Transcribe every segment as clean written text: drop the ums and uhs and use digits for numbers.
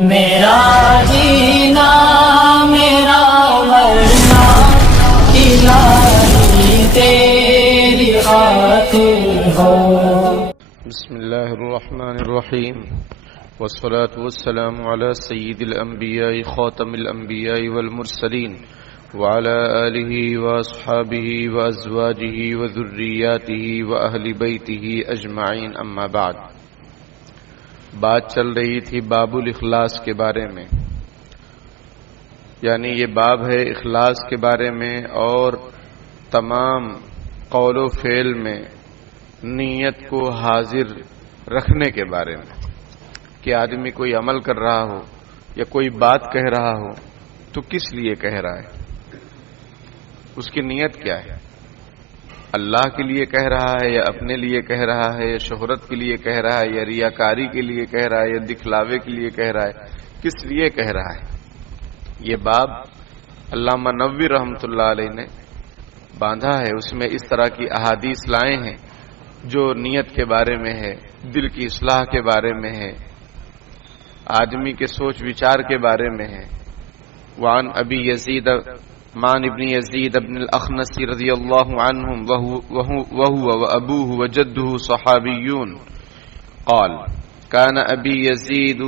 میرا جینا میرا مرنا الہی تیری خاطر ہو۔ بسم اللہ الرحمن الرحیم والصلاة والسلام على سید الانبیاء خاتم الانبیاء والمرسلین وعلى آلہ واصحابہ وازواجہ وذریاتہ واہل بیتہ اجمعین، اما بعد۔ بات چل رہی تھی باب الاخلاص کے بارے میں، یعنی یہ باب ہے اخلاص کے بارے میں اور تمام قول و فعل میں نیت کو حاضر رکھنے کے بارے میں، کہ آدمی کوئی عمل کر رہا ہو یا کوئی بات کہہ رہا ہو تو کس لیے کہہ رہا ہے، اس کی نیت کیا ہے، اللہ کے لیے کہہ رہا ہے یا اپنے لیے کہہ رہا ہے یا شہرت کے لیے کہہ رہا ہے یا ریاکاری کے لیے کہہ رہا ہے یا دکھلاوے کے لیے کہہ رہا ہے، کس لیے کہہ رہا ہے۔ یہ باب علامہ نووی رحمۃ اللہ علیہ نے باندھا ہے، اس میں اس طرح کی احادیث لائے ہیں جو نیت کے بارے میں ہے، دل کی اصلاح کے بارے میں ہے، آدمی کے سوچ وچار کے بارے میں ہے۔ وعن ابی یزید مان ابن یزید ابن الاخنس رضی اللہ عنہم وهو وابوه وجده صحابیون قال كان ابی یزید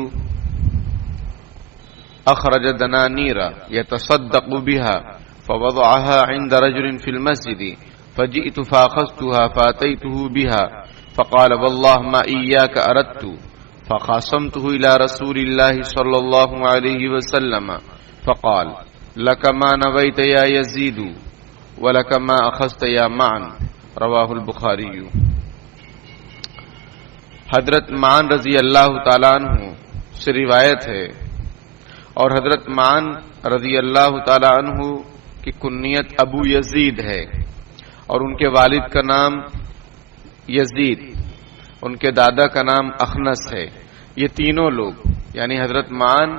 اخرج دنانیر يتصدق بها فوضعها عند رجل في المسجد فجئت فاخذتها فاتيته بها فقال والله ما إياك أردت فخاصمته إلى رسول الله صلى الله عليه وسلم فقال لك ما نويت يا يزيد ولك ما أخذت يا معن، رواہ البخاری۔ حضرت معن رضی اللہ تعالیٰ عنہ سے روایت ہے، اور حضرت معن رضی اللہ تعالیٰ عنہ کی کنیت ابو یزید ہے، اور ان کے والد کا نام یزید، ان کے دادا کا نام اخنس ہے۔ یہ تینوں لوگ یعنی حضرت معن،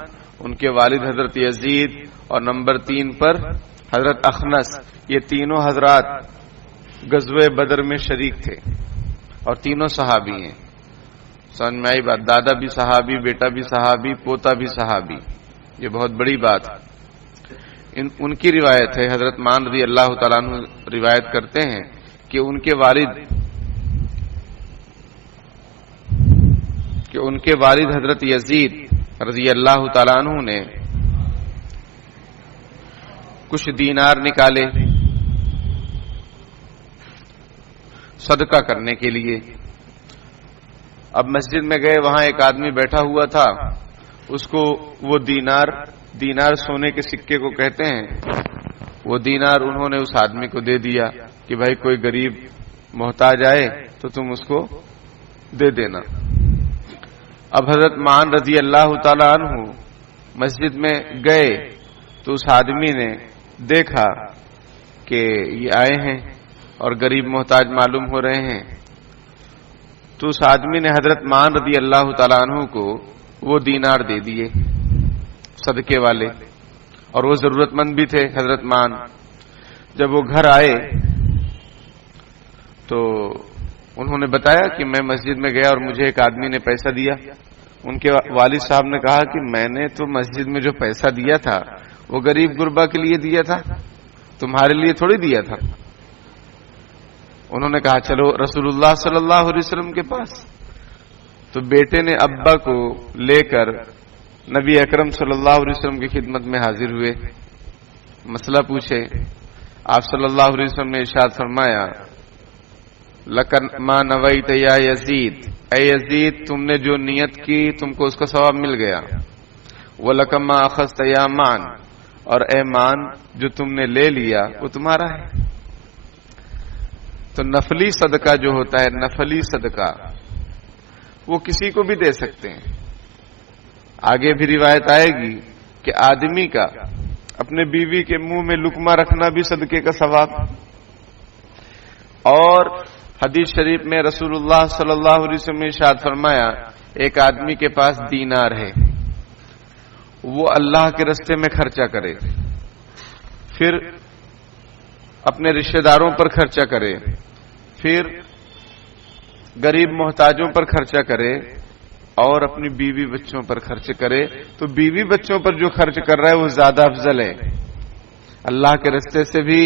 ان کے والد حضرت یزید اور نمبر 3 پر حضرت اخنس، یہ تینوں حضرات غزوہ بدر میں شریک تھے اور تینوں صحابی ہیں۔ سمجھ میں آئی بات؟ دادا بھی صحابی، بیٹا بھی صحابی، پوتا بھی صحابی، یہ بہت بڑی بات ہے۔ ان کی روایت ہے، حضرت معن رضی اللہ تعالیٰ عنہ روایت کرتے ہیں کہ ان کے والد حضرت یزید رضی اللہ تعالیٰ عنہ نے کچھ دینار نکالے صدقہ کرنے کے لیے۔ اب مسجد میں گئے، وہاں ایک آدمی بیٹھا ہوا تھا، اس کو وہ دینار سونے کے سکے کو کہتے ہیں، وہ دینار انہوں نے اس آدمی کو دے دیا کہ بھائی کوئی غریب محتاج آئے تو تم اس کو دے دینا۔ اب حضرت معن رضی اللہ تعالی عنہ مسجد میں گئے تو اس آدمی نے دیکھا کہ یہ آئے ہیں اور غریب محتاج معلوم ہو رہے ہیں، تو اس آدمی نے حضرت معن رضی اللہ تعالی عنہ کو وہ دینار دے دیے صدقے والے، اور وہ ضرورت مند بھی تھے حضرت معن۔ جب وہ گھر آئے تو انہوں نے بتایا کہ میں مسجد میں گیا اور مجھے ایک آدمی نے پیسہ دیا۔ ان کے والد صاحب نے کہا کہ میں نے تو مسجد میں جو پیسہ دیا تھا وہ غریب غربا کے لیے دیا تھا، تمہارے لیے تھوڑی دیا تھا۔ انہوں نے کہا چلو رسول اللہ صلی اللہ علیہ وسلم کے پاس۔ تو بیٹے نے ابا کو لے کر نبی اکرم صلی اللہ علیہ وسلم کی خدمت میں حاضر ہوئے، مسئلہ پوچھے۔ آپ صلی اللہ علیہ وسلم نے ارشاد فرمایا لَكَ مَا نَوَيْتَ يَا یزید، اے یزید تم نے جو نیت کی تم کو اس کا ثواب مل گیا۔ وَلَكَ مَا أَخَذْتَ يَا مَعْن، اور اے مان جو تم نے لے لیا وہ تمہارا ہے۔ تو نفلی صدقہ جو ہوتا ہے، نفلی صدقہ وہ کسی کو بھی دے سکتے ہیں۔ آگے بھی روایت آئے گی کہ آدمی کا اپنے بیوی کے منہ میں لقمہ رکھنا بھی صدقے کا ثواب۔ اور حدیث شریف میں رسول اللہ صلی اللہ علیہ وسلم نے ارشاد فرمایا ایک آدمی کے پاس دینار ہے، وہ اللہ کے راستے میں خرچہ کرے، پھر اپنے رشتہ داروں پر خرچہ کرے، پھر غریب محتاجوں پر خرچہ کرے، اور اپنی بیوی بچوں پر خرچ کرے تو بیوی بچوں پر جو خرچ کر رہا ہے وہ زیادہ افضل ہے. اللہ کے راستے سے بھی،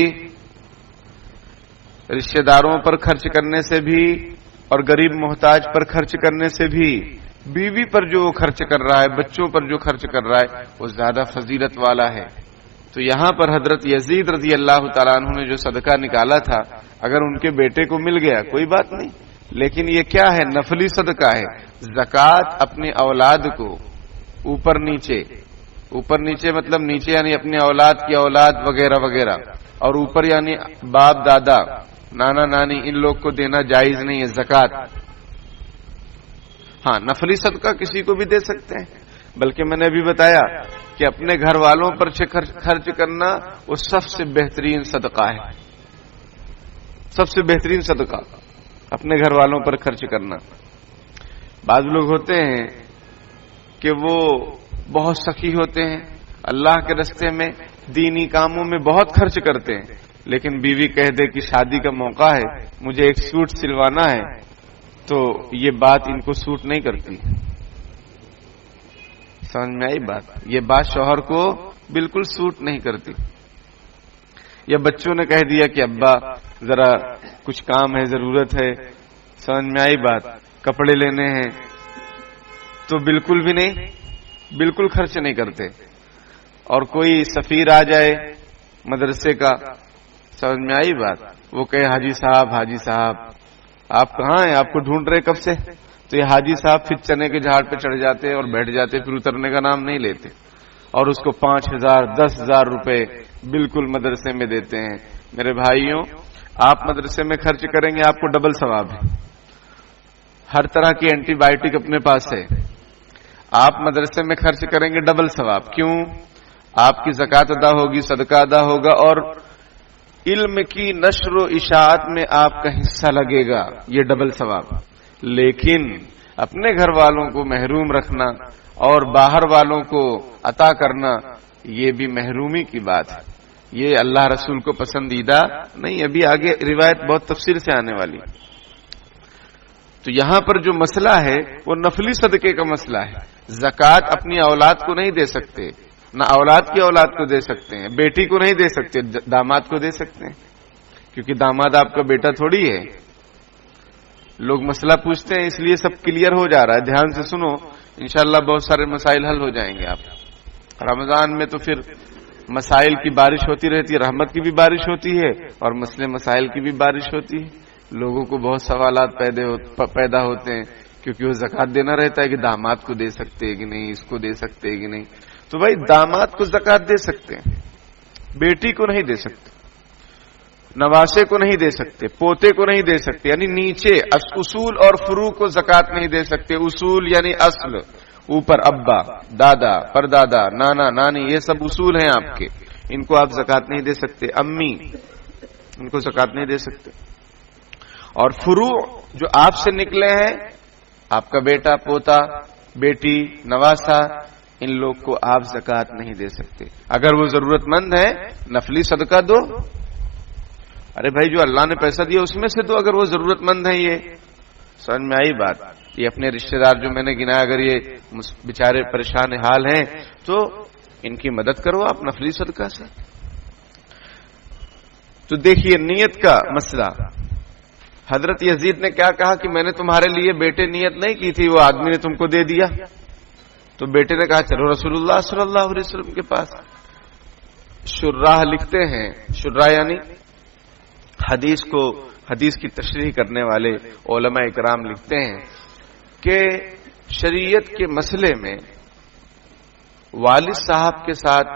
رشتہ داروں پر خرچ کرنے سے بھی، اور غریب محتاج پر خرچ کرنے سے بھی بیوی پر جو خرچ کر رہا ہے، بچوں پر جو خرچ کر رہا ہے وہ زیادہ فضیلت والا ہے. تو یہاں پر حضرت یزید رضی اللہ تعالیٰ عنہ نے جو صدقہ نکالا تھا، اگر ان کے بیٹے کو مل گیا کوئی بات نہیں، لیکن یہ کیا ہے؟ نفلی صدقہ ہے. زکوٰۃ اپنی اولاد کو اوپر نیچے مطلب نیچے یعنی اپنی اولاد کی اولاد وغیرہ وغیرہ، اور اوپر یعنی باپ دادا نانا نانی ان لوگ کو دینا جائز نہیں ہے زکوٰۃ. ہاں نفلی صدقہ کسی کو بھی دے سکتے ہیں، بلکہ میں نے ابھی بتایا کہ اپنے گھر والوں پر خرچ کرنا وہ سب سے بہترین صدقہ ہے. سب سے بہترین صدقہ اپنے گھر والوں پر خرچ کرنا. بعض لوگ ہوتے ہیں کہ وہ بہت سخی ہوتے ہیں، اللہ کے راستے میں دینی کاموں میں بہت خرچ کرتے ہیں، لیکن بیوی کہہ دے کہ شادی کا موقع ہے مجھے ایک سوٹ سلوانا ہے، تو یہ بات ان کو سوٹ نہیں کرتی. سمجھ میں آئی بات؟ یہ بات شوہر کو بالکل سوٹ نہیں کرتی. یا بچوں نے کہہ دیا کہ ابا ذرا کچھ کام ہے، ضرورت ہے، سمجھ میں آئی بات، کپڑے لینے ہیں، تو بالکل بھی نہیں، بالکل خرچ نہیں کرتے. اور کوئی سفیر آ جائے مدرسے کا، سمجھ میں آئی بات، وہ کہے حاجی صاحب آپ کہاں ہیں، آپ کو ڈھونڈ رہے کب سے، تو یہ حاجی صاحب پھر چنے کے جھاڑ پہ چڑھ جاتے اور بیٹھ جاتے، پھر اترنے کا نام نہیں لیتے، اور اس کو 5,000 10,000 روپے بالکل مدرسے میں دیتے ہیں. میرے بھائیوں، آپ مدرسے میں خرچ کریں گے آپ کو ڈبل ثواب ہے. ہر طرح کی اینٹی بائیوٹک اپنے پاس ہے، آپ مدرسے میں خرچ کریں گے ڈبل ثواب. کیوں؟ آپ کی زکوٰۃ ادا ہوگی، صدقہ ادا ہوگا، اور علم کی نشر و اشاعت میں آپ کا حصہ لگے گا، یہ ڈبل ثواب. لیکن اپنے گھر والوں کو محروم رکھنا اور باہر والوں کو عطا کرنا، یہ بھی محرومی کی بات ہے، یہ اللہ رسول کو پسندیدہ نہیں. ابھی آگے روایت بہت تفصیل سے آنے والی. تو یہاں پر جو مسئلہ ہے وہ نفلی صدقے کا مسئلہ ہے. زکوٰۃ اپنی اولاد کو نہیں دے سکتے، نہ اولاد کی اولاد کو دے سکتے ہیں، بیٹی کو نہیں دے سکتے، داماد کو دے سکتے ہیں، کیونکہ داماد آپ کا بیٹا تھوڑی ہے. لوگ مسئلہ پوچھتے ہیں اس لیے سب کلیئر ہو جا رہا ہے، دھیان سے سنو، انشاءاللہ بہت سارے مسائل حل ہو جائیں گے. آپ رمضان میں تو پھر مسائل کی بارش ہوتی رہتی ہے، رحمت کی بھی بارش ہوتی ہے اور مسئلے مسائل کی بھی بارش ہوتی ہے. لوگوں کو بہت سوالات پیدا ہوتے ہیں، کیونکہ وہ زکوٰۃ دینا رہتا ہے کہ داماد کو دے سکتے ہیں کہ نہیں، اس کو دے سکتے ہیں کہ نہیں. تو بھائی داماد کو زکوٰۃ دے سکتے ہیں، بیٹی کو نہیں دے سکتے، نواسے کو نہیں دے سکتے، پوتے کو نہیں دے سکتے، یعنی نیچے اصول اور فروع کو زکوٰۃ نہیں دے سکتے. اصول یعنی اصل، اوپر ابا دادا پردادا نانا نانی، یہ سب اصول ہیں آپ کے، ان کو آپ زکوٰۃ نہیں دے سکتے. امی، ان کو زکوٰۃ نہیں دے سکتے. اور فروع جو آپ سے نکلے ہیں، آپ کا بیٹا پوتا بیٹی نواسا، ان لوگ کو آپ زکوٰۃ نہیں دے سکتے. اگر وہ ضرورت مند ہے نفلی صدقہ دو. ارے بھائی جو اللہ نے پیسہ دیا اس میں سے دو، اگر وہ ضرورت مند ہے. یہ سمجھ میں آئی بات؟ یہ اپنے رشتہ دار جو میں نے گنایا، اگر یہ بیچارے پریشان حال ہیں تو ان کی مدد کرو آپ نفلی صدقہ سے. تو دیکھیے نیت کا مسئلہ، حضرت یزید نے کیا کہا کہ میں نے تمہارے لیے بیٹے نیت نہیں کی تھی، وہ آدمی نے تم کو دے دیا. تو بیٹے نے کہا چلو رسول اللہ صلی اللہ علیہ وسلم کے پاس. شراح لکھتے ہیں، شراح یعنی حدیث کی تشریح کرنے والے علماء اکرام لکھتے ہیں کہ شریعت کے مسئلے میں والد صاحب کے ساتھ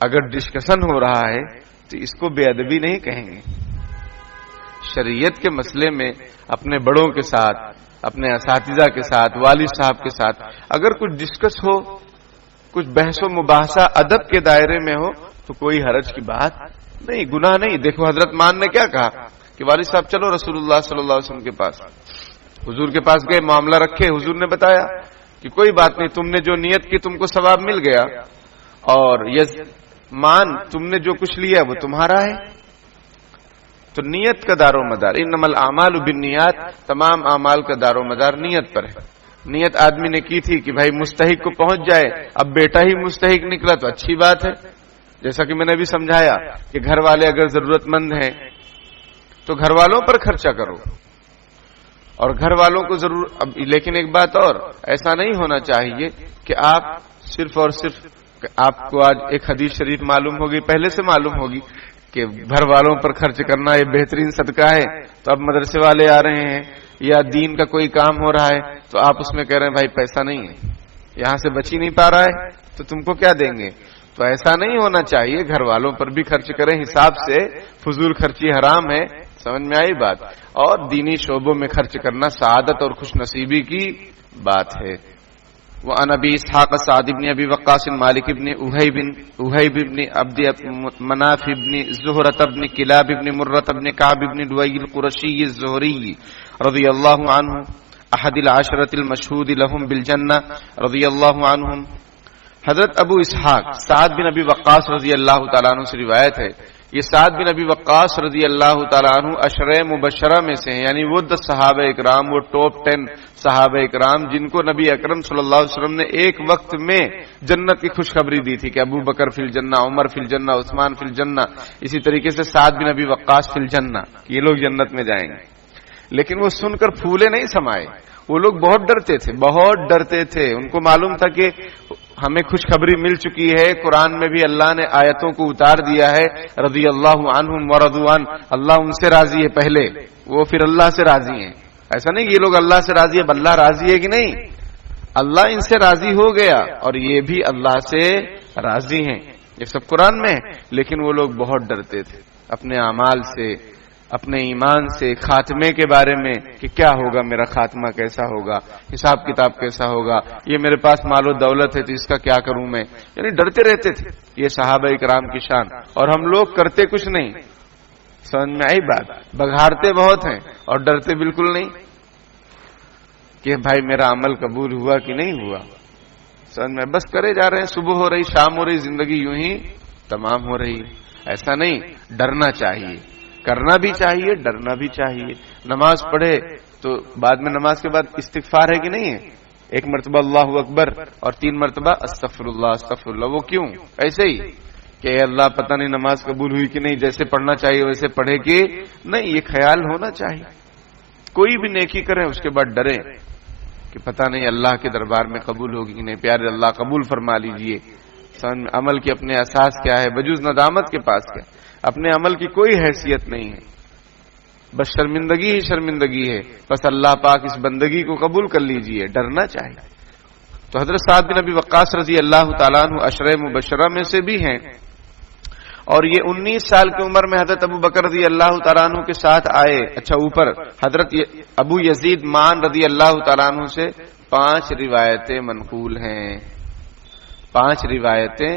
اگر ڈسکشن ہو رہا ہے تو اس کو بے ادبی نہیں کہیں گے. شریعت کے مسئلے میں اپنے بڑوں کے ساتھ، اپنے اساتذہ کے ساتھ، والد صاحب کے ساتھ اگر کچھ ڈسکس ہو، کچھ بحث و مباحثہ ادب کے دائرے میں ہو تو کوئی حرج کی بات نہیں، گناہ نہیں. دیکھو حضرت مان نے کیا کہا کہ والد صاحب چلو رسول اللہ صلی اللہ علیہ وسلم کے پاس. حضور کے پاس گئے، معاملہ رکھے، حضور نے بتایا کہ کوئی بات نہیں، تم نے جو نیت کی تم کو ثواب مل گیا، اور مان تم نے جو کچھ لیا وہ تمہارا ہے. تو نیت کا دار و مدار، انما الاعمال بالنیات، تمام اعمال کا دار و مدار نیت پر ہے. نیت آدمی نے کی تھی کہ بھائی مستحق کو پہنچ جائے، اب بیٹا ہی مستحق نکلا تو اچھی بات ہے، جیسا کہ میں نے بھی سمجھایا کہ گھر والے اگر ضرورت مند ہیں تو گھر والوں پر خرچہ کرو، اور گھر والوں کو ضرور لیکن ایک بات اور، ایسا نہیں ہونا چاہیے کہ آپ صرف اور صرف، آپ کو آج ایک حدیث شریف معلوم ہوگی، پہلے سے معلوم ہوگی کہ گھر والوں پر خرچ کرنا یہ بہترین صدقہ ہے، تو اب مدرسے والے آ رہے ہیں یا دین کا کوئی کام ہو رہا ہے تو آپ اس میں کہہ رہے ہیں بھائی پیسہ نہیں ہے، یہاں سے بچ ہی نہیں پا رہا ہے تو تم کو کیا دیں گے؟ تو ایسا نہیں ہونا چاہیے، گھر والوں پر بھی خرچ کریں حساب سے، فضول خرچی حرام ہے، سمجھ میں آئی بات؟ اور دینی شعبوں میں خرچ کرنا سعادت اور خوش نصیبی کی بات ہے۔ وعن ابی اسحاق سعد بن ابی وقاص مالک بن اہیب بن عبد مناف بن زہرة بن کلاب بن مرة بن کعب بن لؤی القرشی الزہری رضی اللہ عنہ احد العشرة المشہود لهم بالجنہ رضی اللہ عنہم۔ حضرت ابو اسحاق سعد بن ابی وقاص رضی اللہ تعالیٰ عنہ سے روایت ہے، یہ سعد بن ابی وقاص رضی اللہ تعالیٰ عنہ عشرہ مبشرہ میں سے ہیں، یعنی وہ 10 صحابہ اکرام، وہ ٹاپ 10 صحابہ اکرام جن کو نبی اکرم صلی اللہ علیہ وسلم نے ایک وقت میں جنت کی خوشخبری دی تھی کہ ابو بکر فی الجنہ، عمر فی الجنہ، عثمان فی الجنہ، اسی طریقے سے سعد بن ابی وقاص فی الجنہ، یہ لوگ جنت میں جائیں گے۔ لیکن وہ سن کر پھولے نہیں سمائے، وہ لوگ بہت ڈرتے تھے، ان کو معلوم تھا کہ ہمیں خوشخبری مل چکی ہے، قرآن میں بھی اللہ نے آیتوں کو اتار دیا ہے، رضی اللہ عنہم ورضوا عنہ، اللہ ان سے راضی ہے پہلے، وہ پھر اللہ سے راضی ہیں۔ ایسا نہیں یہ لوگ اللہ سے راضی ہے، اللہ راضی ہے کہ نہیں، اللہ ان سے راضی ہو گیا اور یہ بھی اللہ سے راضی ہیں، یہ سب قرآن میں ہے۔ لیکن وہ لوگ بہت ڈرتے تھے اپنے اعمال سے، اپنے ایمان سے، خاتمے کے بارے میں کہ کیا ہوگا، میرا خاتمہ کیسا ہوگا، حساب کتاب کیسا ہوگا، یہ میرے پاس مال و دولت ہے تو اس کا کیا کروں میں، یعنی ڈرتے رہتے تھے۔ یہ صحابہ کرام کی شان، اور ہم لوگ کرتے کچھ نہیں، سمجھ میں آئی بات؟ بگھارتے بہت ہیں اور ڈرتے بالکل نہیں کہ بھائی میرا عمل قبول ہوا کہ نہیں ہوا، سمجھ میں، بس کرے جا رہے ہیں، صبح ہو رہی شام ہو رہی، زندگی یوں ہی تمام ہو رہی۔ ایسا نہیں، ڈرنا چاہیے، کرنا بھی چاہیے، ڈرنا بھی چاہیے۔ نماز پڑھے تو بعد میں نماز کے بعد استغفار ہے کہ نہیں ہے؟ 1 مرتبہ اللہ اکبر اور 3 مرتبہ استغفر اللہ، وہ کیوں؟ ایسے ہی کہ اے اللہ پتہ نہیں نماز قبول ہوئی کہ نہیں، جیسے پڑھنا چاہیے ویسے پڑھے کہ نہیں، یہ خیال ہونا چاہیے۔ کوئی بھی نیکی کریں اس کے بعد ڈریں کہ پتہ نہیں اللہ کے دربار میں قبول ہوگی کہ نہیں، پیارے اللہ قبول فرما لیجئے۔ عمل کے اپنے اساس کیا ہے؟ بجز ندامت کے پاس کیا؟ اپنے عمل کی کوئی حیثیت نہیں ہے، بس شرمندگی ہی شرمندگی ہے، بس اللہ پاک اس بندگی کو قبول کر لیجئے، ڈرنا چاہیے۔ تو حضرت سعد بن ابی وقاص رضی اللہ تعالیٰ عنہ عشرہ مبشرہ میں سے بھی ہیں، اور یہ 19 سال کی عمر میں حضرت ابو بکر رضی اللہ تعالیٰ عنہ کے ساتھ آئے۔ اچھا، اوپر حضرت ابو یزید مان رضی اللہ تعالیٰ عنہ سے 5 روایتیں منقول ہیں، 5 روایتیں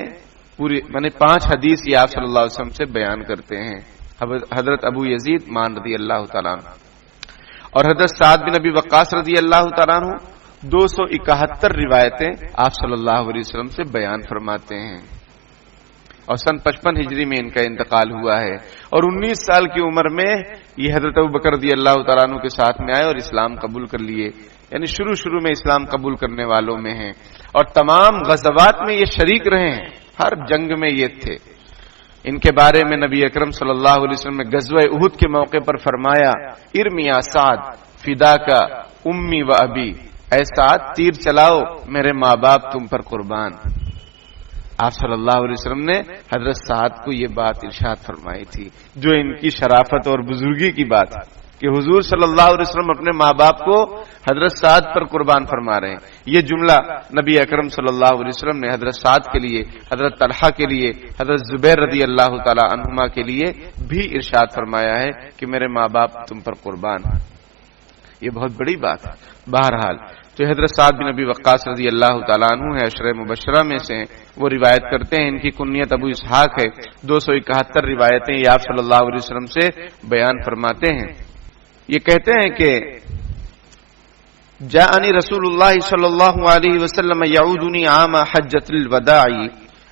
پوری، یعنی 5 حدیث یہ آپ صلی اللہ علیہ وسلم سے بیان کرتے ہیں، حضرت ابو یزید مان رضی اللہ تعالیٰ عنہ، اور حضرت سعد بن ابی وقاص رضی اللہ تعالیٰ عنہ 271 روایتیں آپ صلی اللہ علیہ وسلم سے بیان فرماتے ہیں، اور سن 55 ہجری میں ان کا انتقال ہوا ہے، اور 19 سال کی عمر میں یہ حضرت ابو بکر رضی اللہ تعالیٰ عنہ کے ساتھ میں آئے اور اسلام قبول کر لیے، یعنی شروع میں اسلام قبول کرنے والوں میں ہیں، اور تمام غزوات میں یہ شریک رہے ہیں، ہر جنگ میں یہ تھے۔ ان کے بارے میں نبی اکرم صلی اللہ علیہ وسلم نے غزوہ احد کے موقع پر فرمایا، ارمی یا سعد فدا کا امی و ابی، اے سعد تیر چلاؤ، میرے ماں باپ تم پر قربان۔ آپ صلی اللہ علیہ وسلم نے حضرت سعد کو یہ بات ارشاد فرمائی تھی، جو ان کی شرافت اور بزرگی کی بات ہے کہ حضور صلی اللہ علیہ وسلم اپنے ماں باپ کو حضرت سعد پر قربان فرما رہے ہیں۔ یہ جملہ نبی اکرم صلی اللہ علیہ وسلم نے حضرت سعد کے لیے، حضرت طلحہ کے لیے، حضرت زبیر رضی اللہ تعالی عنہما کے لیے بھی ارشاد فرمایا ہے کہ میرے ماں باپ تم پر قربان ہیں۔ یہ بہت بڑی بات ہے۔ بہرحال تو حضرت سعد بن ابی وقاص رضی اللہ تعالیٰ عنہ ہے، عشرہ مبشرہ میں سے، وہ روایت کرتے ہیں، ان کی کنیت ابو اسحاق ہے، 271 روایتیں یہ آپ صلی اللہ علیہ وسلم سے بیان فرماتے ہیں۔ یہ کہتے ہیں کہ جاءنی رسول اللہ صلی اللہ علیہ وسلم یعودنی عام حجۃ الوداع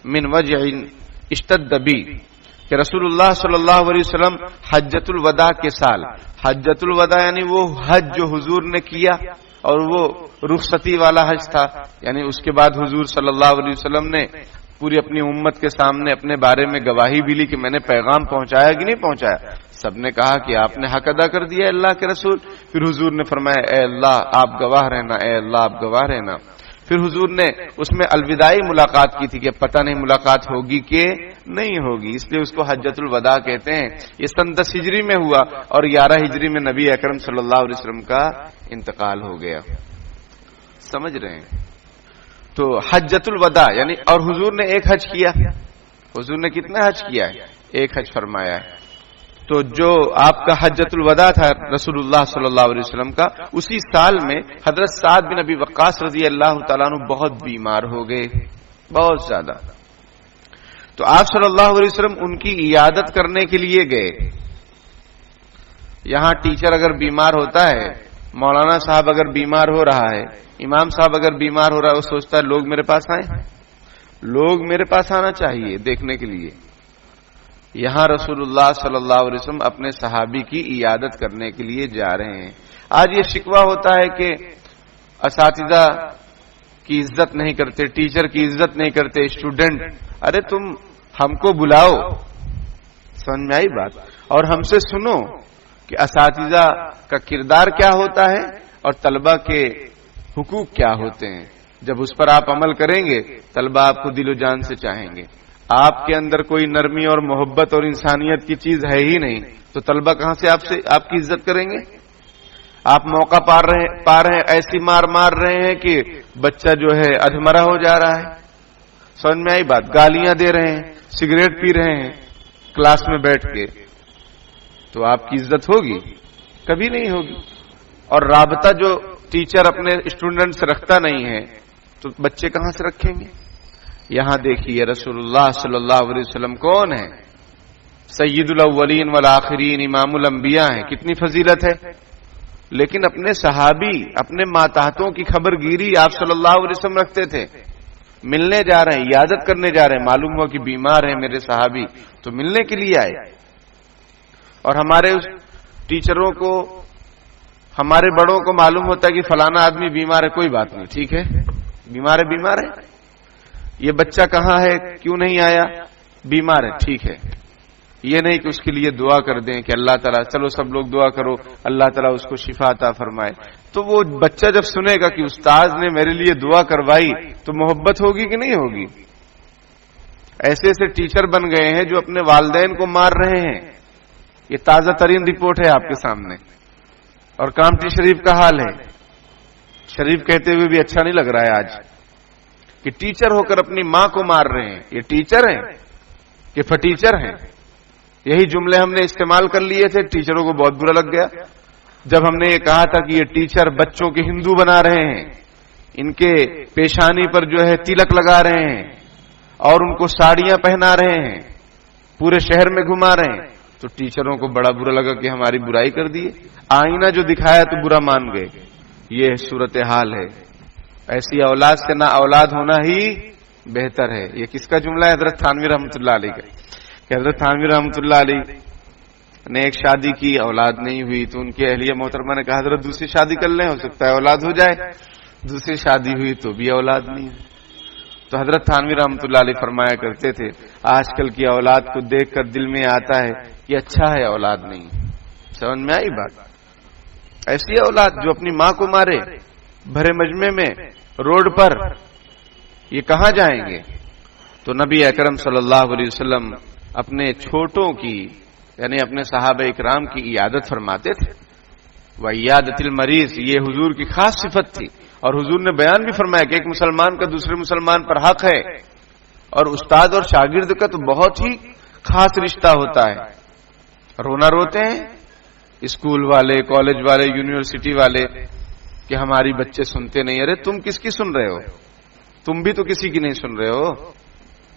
من وجع اشتد بی، کہ رسول اللہ صلی اللہ علیہ وسلم حجۃ الوداع کے سال، حجۃ الوداع یعنی وہ حج جو حضور نے کیا اور وہ رخصتی والا حج تھا، یعنی اس کے بعد حضور صلی اللہ علیہ وسلم نے پوری اپنی امت کے سامنے اپنے بارے میں گواہی بھی لی کہ میں نے پیغام پہنچایا کہ نہیں پہنچایا. سب نے کہا کہ آپ نے حق ادا کر دیا اللہ کے رسول. پھر حضور نے فرمایا اے اللہ آپ گواہ رہنا، اے اللہ آپ گواہ رہنا. پھر حضور نے اس میں الوداعی ملاقات کی تھی کہ پتہ نہیں ملاقات ہوگی کہ نہیں ہوگی، اس لیے اس کو حجۃ الوداع کہتے ہیں. یہ سن 10 ہجری میں ہوا اور 11 ہجری میں نبی اکرم صلی اللہ علیہ وسلم کا انتقال ہو گیا. سمجھ رہے ہیں؟ تو حجۃ الوداع یعنی، اور حضور نے ایک حج کیا. حضور نے کتنا حج کیا ہے؟ ایک حج فرمایا ہے. تو جو آپ کا حجۃ الوداع تھا رسول اللہ صلی اللہ علیہ وسلم کا، اسی سال میں حضرت سعد بن ابی وقاص رضی اللہ تعالیٰ عنہ بہت بیمار ہو گئے، بہت زیادہ. تو آپ صلی اللہ علیہ وسلم ان کی عیادت کرنے کے لیے گئے. یہاں ٹیچر اگر بیمار ہوتا ہے، مولانا صاحب اگر بیمار ہو رہا ہے، امام صاحب اگر بیمار ہو رہا ہے، وہ سوچتا ہے لوگ میرے پاس آئیں، لوگ میرے پاس آنا چاہیے دیکھنے کے لیے. یہاں رسول اللہ صلی اللہ علیہ وسلم اپنے صحابی کی عیادت کرنے کے لیے جا رہے ہیں. آج یہ شکوہ ہوتا ہے کہ اساتذہ کی عزت نہیں کرتے، ٹیچر کی عزت نہیں کرتے، اسٹوڈنٹ. ارے تم ہم کو بلاؤ، سمجھ میں آئی بات، اور ہم سے سنو کہ اساتذہ کا کردار کیا ہوتا ہے اور طلبہ کے حقوق کیا ہوتے ہیں. جب اس پر آپ عمل کریں گے طلبہ آپ کو دل و جان سے چاہیں گے. آپ کے اندر کوئی نرمی اور محبت اور انسانیت کی چیز ہے ہی نہیں تو طلبہ کہاں سے آپ کی عزت کریں گے؟ آپ موقع پا رہے ہیں، ایسی مار رہے ہیں کہ بچہ جو ہے ادھمرا ہو جا رہا ہے. سمجھ میں آئی بات؟ گالیاں دے رہے ہیں، سگریٹ پی رہے ہیں کلاس میں بیٹھ کے، تو آپ کی عزت ہوگی؟ کبھی نہیں ہوگی. اور رابطہ جو ٹیچر اپنے اسٹوڈنٹ سے رکھتا نہیں ہے تو بچے کہاں سے رکھیں گے؟ یہاں دیکھیے رسول اللہ صلی اللہ علیہ وسلم کون ہے؟ سید الاولین والآخرین، امام الانبیاء ہیں. کتنی فضیلت ہے. لیکن اپنے صحابی، اپنے ماتحتوں کی خبر گیری آپ صلی اللہ علیہ وسلم رکھتے تھے. ملنے جا رہے ہیں، عیادت کرنے جا رہے ہیں، معلوم ہوا کہ بیمار ہیں میرے صحابی تو ملنے کے لیے آئے. اور ہمارے ٹیچروں کو، ہمارے بڑوں کو معلوم ہوتا ہے کہ فلانا آدمی بیمار ہے، کوئی بات نہیں، ٹھیک ہے بیمار ہے. یہ بچہ کہاں ہے، کیوں نہیں آیا؟ بیمار ہے، ٹھیک ہے. یہ نہیں کہ اس کے لیے دعا کر دیں کہ اللہ تعالیٰ، چلو سب لوگ دعا کرو اللہ تعالیٰ اس کو شفا عطا فرمائے. تو وہ بچہ جب سنے گا کہ استاذ نے میرے لیے دعا کروائی تو محبت ہوگی کہ نہیں ہوگی؟ ایسے ایسے ٹیچر بن گئے ہیں جو اپنے والدین کو مار رہے ہیں. یہ تازہ ترین رپورٹ ہے آپ کے سامنے. اور کامٹی شریف کا حال ہے. شریف کہتے ہوئے بھی اچھا نہیں لگ رہا ہے آج کہ ٹیچر ہو کر اپنی ماں کو مار رہے ہیں. یہ ٹیچر ہیں کہ فٹیچر ہیں؟ یہی جملے ہم نے استعمال کر لیے تھے، ٹیچروں کو بہت برا لگ گیا جب ہم نے یہ کہا تھا کہ یہ ٹیچر بچوں کے ہندو بنا رہے ہیں، ان کے پیشانی پر جو ہے تلک لگا رہے ہیں اور ان کو ساڑیاں پہنا رہے ہیں، پورے شہر میں گھما رہے ہیں. تو ٹیچروں کو بڑا برا لگا کہ ہماری برائی کر دی. آئینہ جو دکھایا تو برا مان گئے. یہ صورتحال ہے. ایسی اولاد سے نہ اولاد ہونا ہی بہتر ہے. یہ کس کا جملہ ہے؟ حضرت تھانوی رحمۃ اللہ علیہ کا. کہ حضرت تھانوی رحمۃ اللہ علیہ نے ایک شادی کی، اولاد نہیں ہوئی تو ان کی اہلیہ محترمہ نے کہا حضرت دوسری شادی کر لیں، ہو سکتا ہے اولاد ہو جائے. دوسری شادی ہوئی تو بھی اولاد نہیں. تو حضرت تھانوی رحمۃ اللہ علیہ فرمایا کرتے تھے آج کل کی اولاد کو دیکھ کر دل میں آتا ہے کہ اچھا ہے اولاد نہیں. سمجھ میں آئی بات؟ ایسی اولاد جو اپنی ماں کو مارے بھرے مجمع میں، روڈ پر، یہ کہاں جائیں گے؟ تو نبی اکرم صلی اللہ علیہ وسلم اپنے چھوٹوں کی یعنی اپنے صحابہ اکرام کی عیادت فرماتے تھے. وعیادت المریض، یہ حضور کی خاص صفت تھی. اور حضور نے بیان بھی فرمایا کہ ایک مسلمان کا دوسرے مسلمان پر حق ہے، اور استاد اور شاگرد کا تو بہت ہی خاص رشتہ ہوتا ہے. رونا روتے ہیں اسکول والے، کالج والے، یونیورسٹی والے کہ ہماری بچے سنتے نہیں. ارے تم کس کی سن رہے ہو؟ تم بھی تو کسی کی نہیں سن رہے ہو.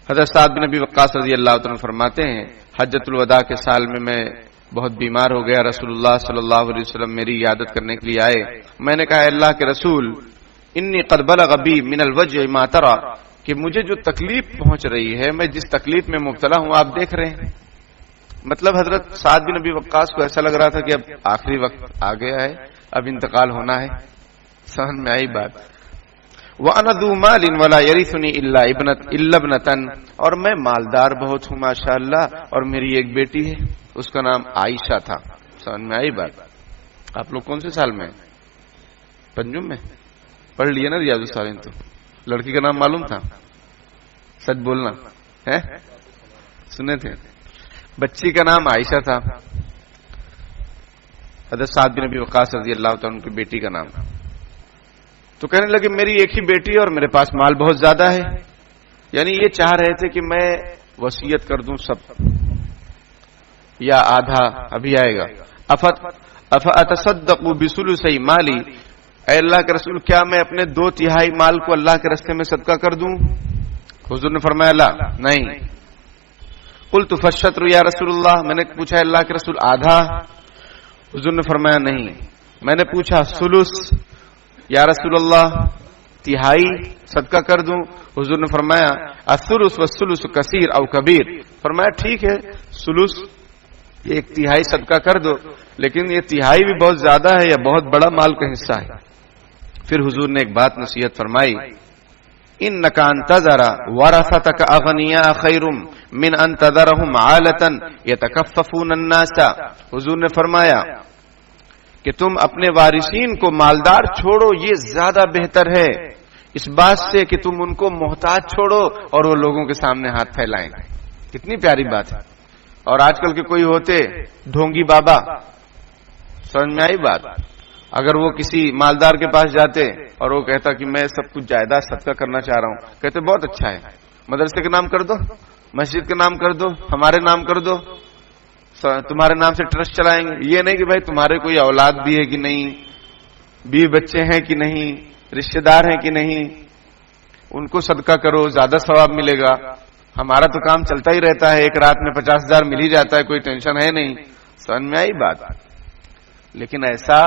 حضرت سعد بن ابی وقاص رضی اللہ عنہ فرماتے ہیں حجۃ الوداع کے سال میں بہت بیمار ہو گیا. رسول اللہ صلی اللہ علیہ وسلم میری عیادت کرنے کے لیے آئے. میں نے کہا اللہ کے رسول انی قد بلغ بی من الوجع ما ترى، کہ مجھے جو تکلیف پہنچ رہی ہے، میں جس تکلیف میں مبتلا ہوں آپ دیکھ رہے ہیں. مطلب حضرت سعد بن ابی وقاص کو ایسا لگ رہا تھا کہ اب آخری وقت آ گیا ہے، اب انتقال ہونا ہے. سمجھ میں آئی بات؟ وَأَنَا ذُو مَالٍ وَلَا يَرِثُنِي إِلَّا ابْنَةً، اور میں مالدار بہت ہوں ماشاءاللہ، اور میری ایک بیٹی ہے، اس کا نام عائشہ تھا۔ سمجھ میں آئی بات؟ آپ لوگ کون سے سال میں ہیں؟ پنجم میں پڑھ لیے نا ریاض الصالحین؟ تو لڑکی کا نام معلوم تھا؟ سچ بولنا ہے، سنے تھے؟ بچی کا نام عائشہ تھا، حضرت سعد بن ابی وقاص رضی اللہ تعالیٰ عنہ کی بیٹی کا نام۔ تو کہنے لگے میری ایک ہی بیٹی اور میرے پاس مال بہت زیادہ ہے، یعنی یہ چاہ رہے تھے کہ میں وصیت کر دوں سب یا آدھا، ابھی آئے گا۔ افاتصدق بثلثی مالی، اے اللہ کے رسول کیا میں اپنے 2/3 مال کو اللہ کے راستے میں صدقہ کر دوں؟ حضور نے فرمایا لا، نہیں۔ قلت فالشطر یا رسول اللہ، میں نے پوچھا اللہ کے رسول آدھا؟ حضور نے فرمایا نہیں۔ میں نے پوچھا ثلث یا رسول اللہ، 1/3 صدقہ کر دوں؟ حضور نے فرمایا الثلث والثلث کثیر او کبیر، فرمایا ٹھیک ہے ثلث 1/3 صدقہ کر دو، لیکن یہ 1/3 بھی بہت زیادہ ہے یا بہت بڑا مال کا حصہ ہے۔ پھر حضور نے ایک بات نصیحت فرمائی، انک ان تذر ورثتک اغنیاء خیر من ان تذرهم عالة یتکففون الناس، حضور نے فرمایا کہ تم اپنے وارثین کو مالدار چھوڑو، یہ زیادہ بہتر ہے اس بات سے کہ تم ان کو محتاج چھوڑو اور وہ لوگوں کے سامنے ہاتھ پھیلائیں۔ کتنی پیاری بات ہے۔ اور آج کل کے کوئی ہوتے ڈھونگی بابا، سمجھ میں آئی بات؟ اگر وہ کسی مالدار کے پاس جاتے اور وہ کہتا کہ میں سب کچھ جائیداد صدقہ کرنا چاہ رہا ہوں، کہتے بہت اچھا ہے، مدرسے کے نام کر دو، مسجد کے نام کر دو، ہمارے نام کر دو، تمہارے نام سے ٹرسٹ چلائیں گے۔ یہ نہیں کہ بھائی تمہارے کوئی اولاد بھی ہے کہ نہیں، بیوی بچے ہیں کہ نہیں، رشتہ دار ہیں کہ نہیں، ان کو صدقہ کرو زیادہ ثواب ملے گا، ہمارا تو کام چلتا ہی رہتا ہے، ایک رات میں 50,000 مل ہی جاتا ہے، کوئی ٹینشن ہے نہیں۔ سمجھ میں آئی بات؟ لیکن ایسا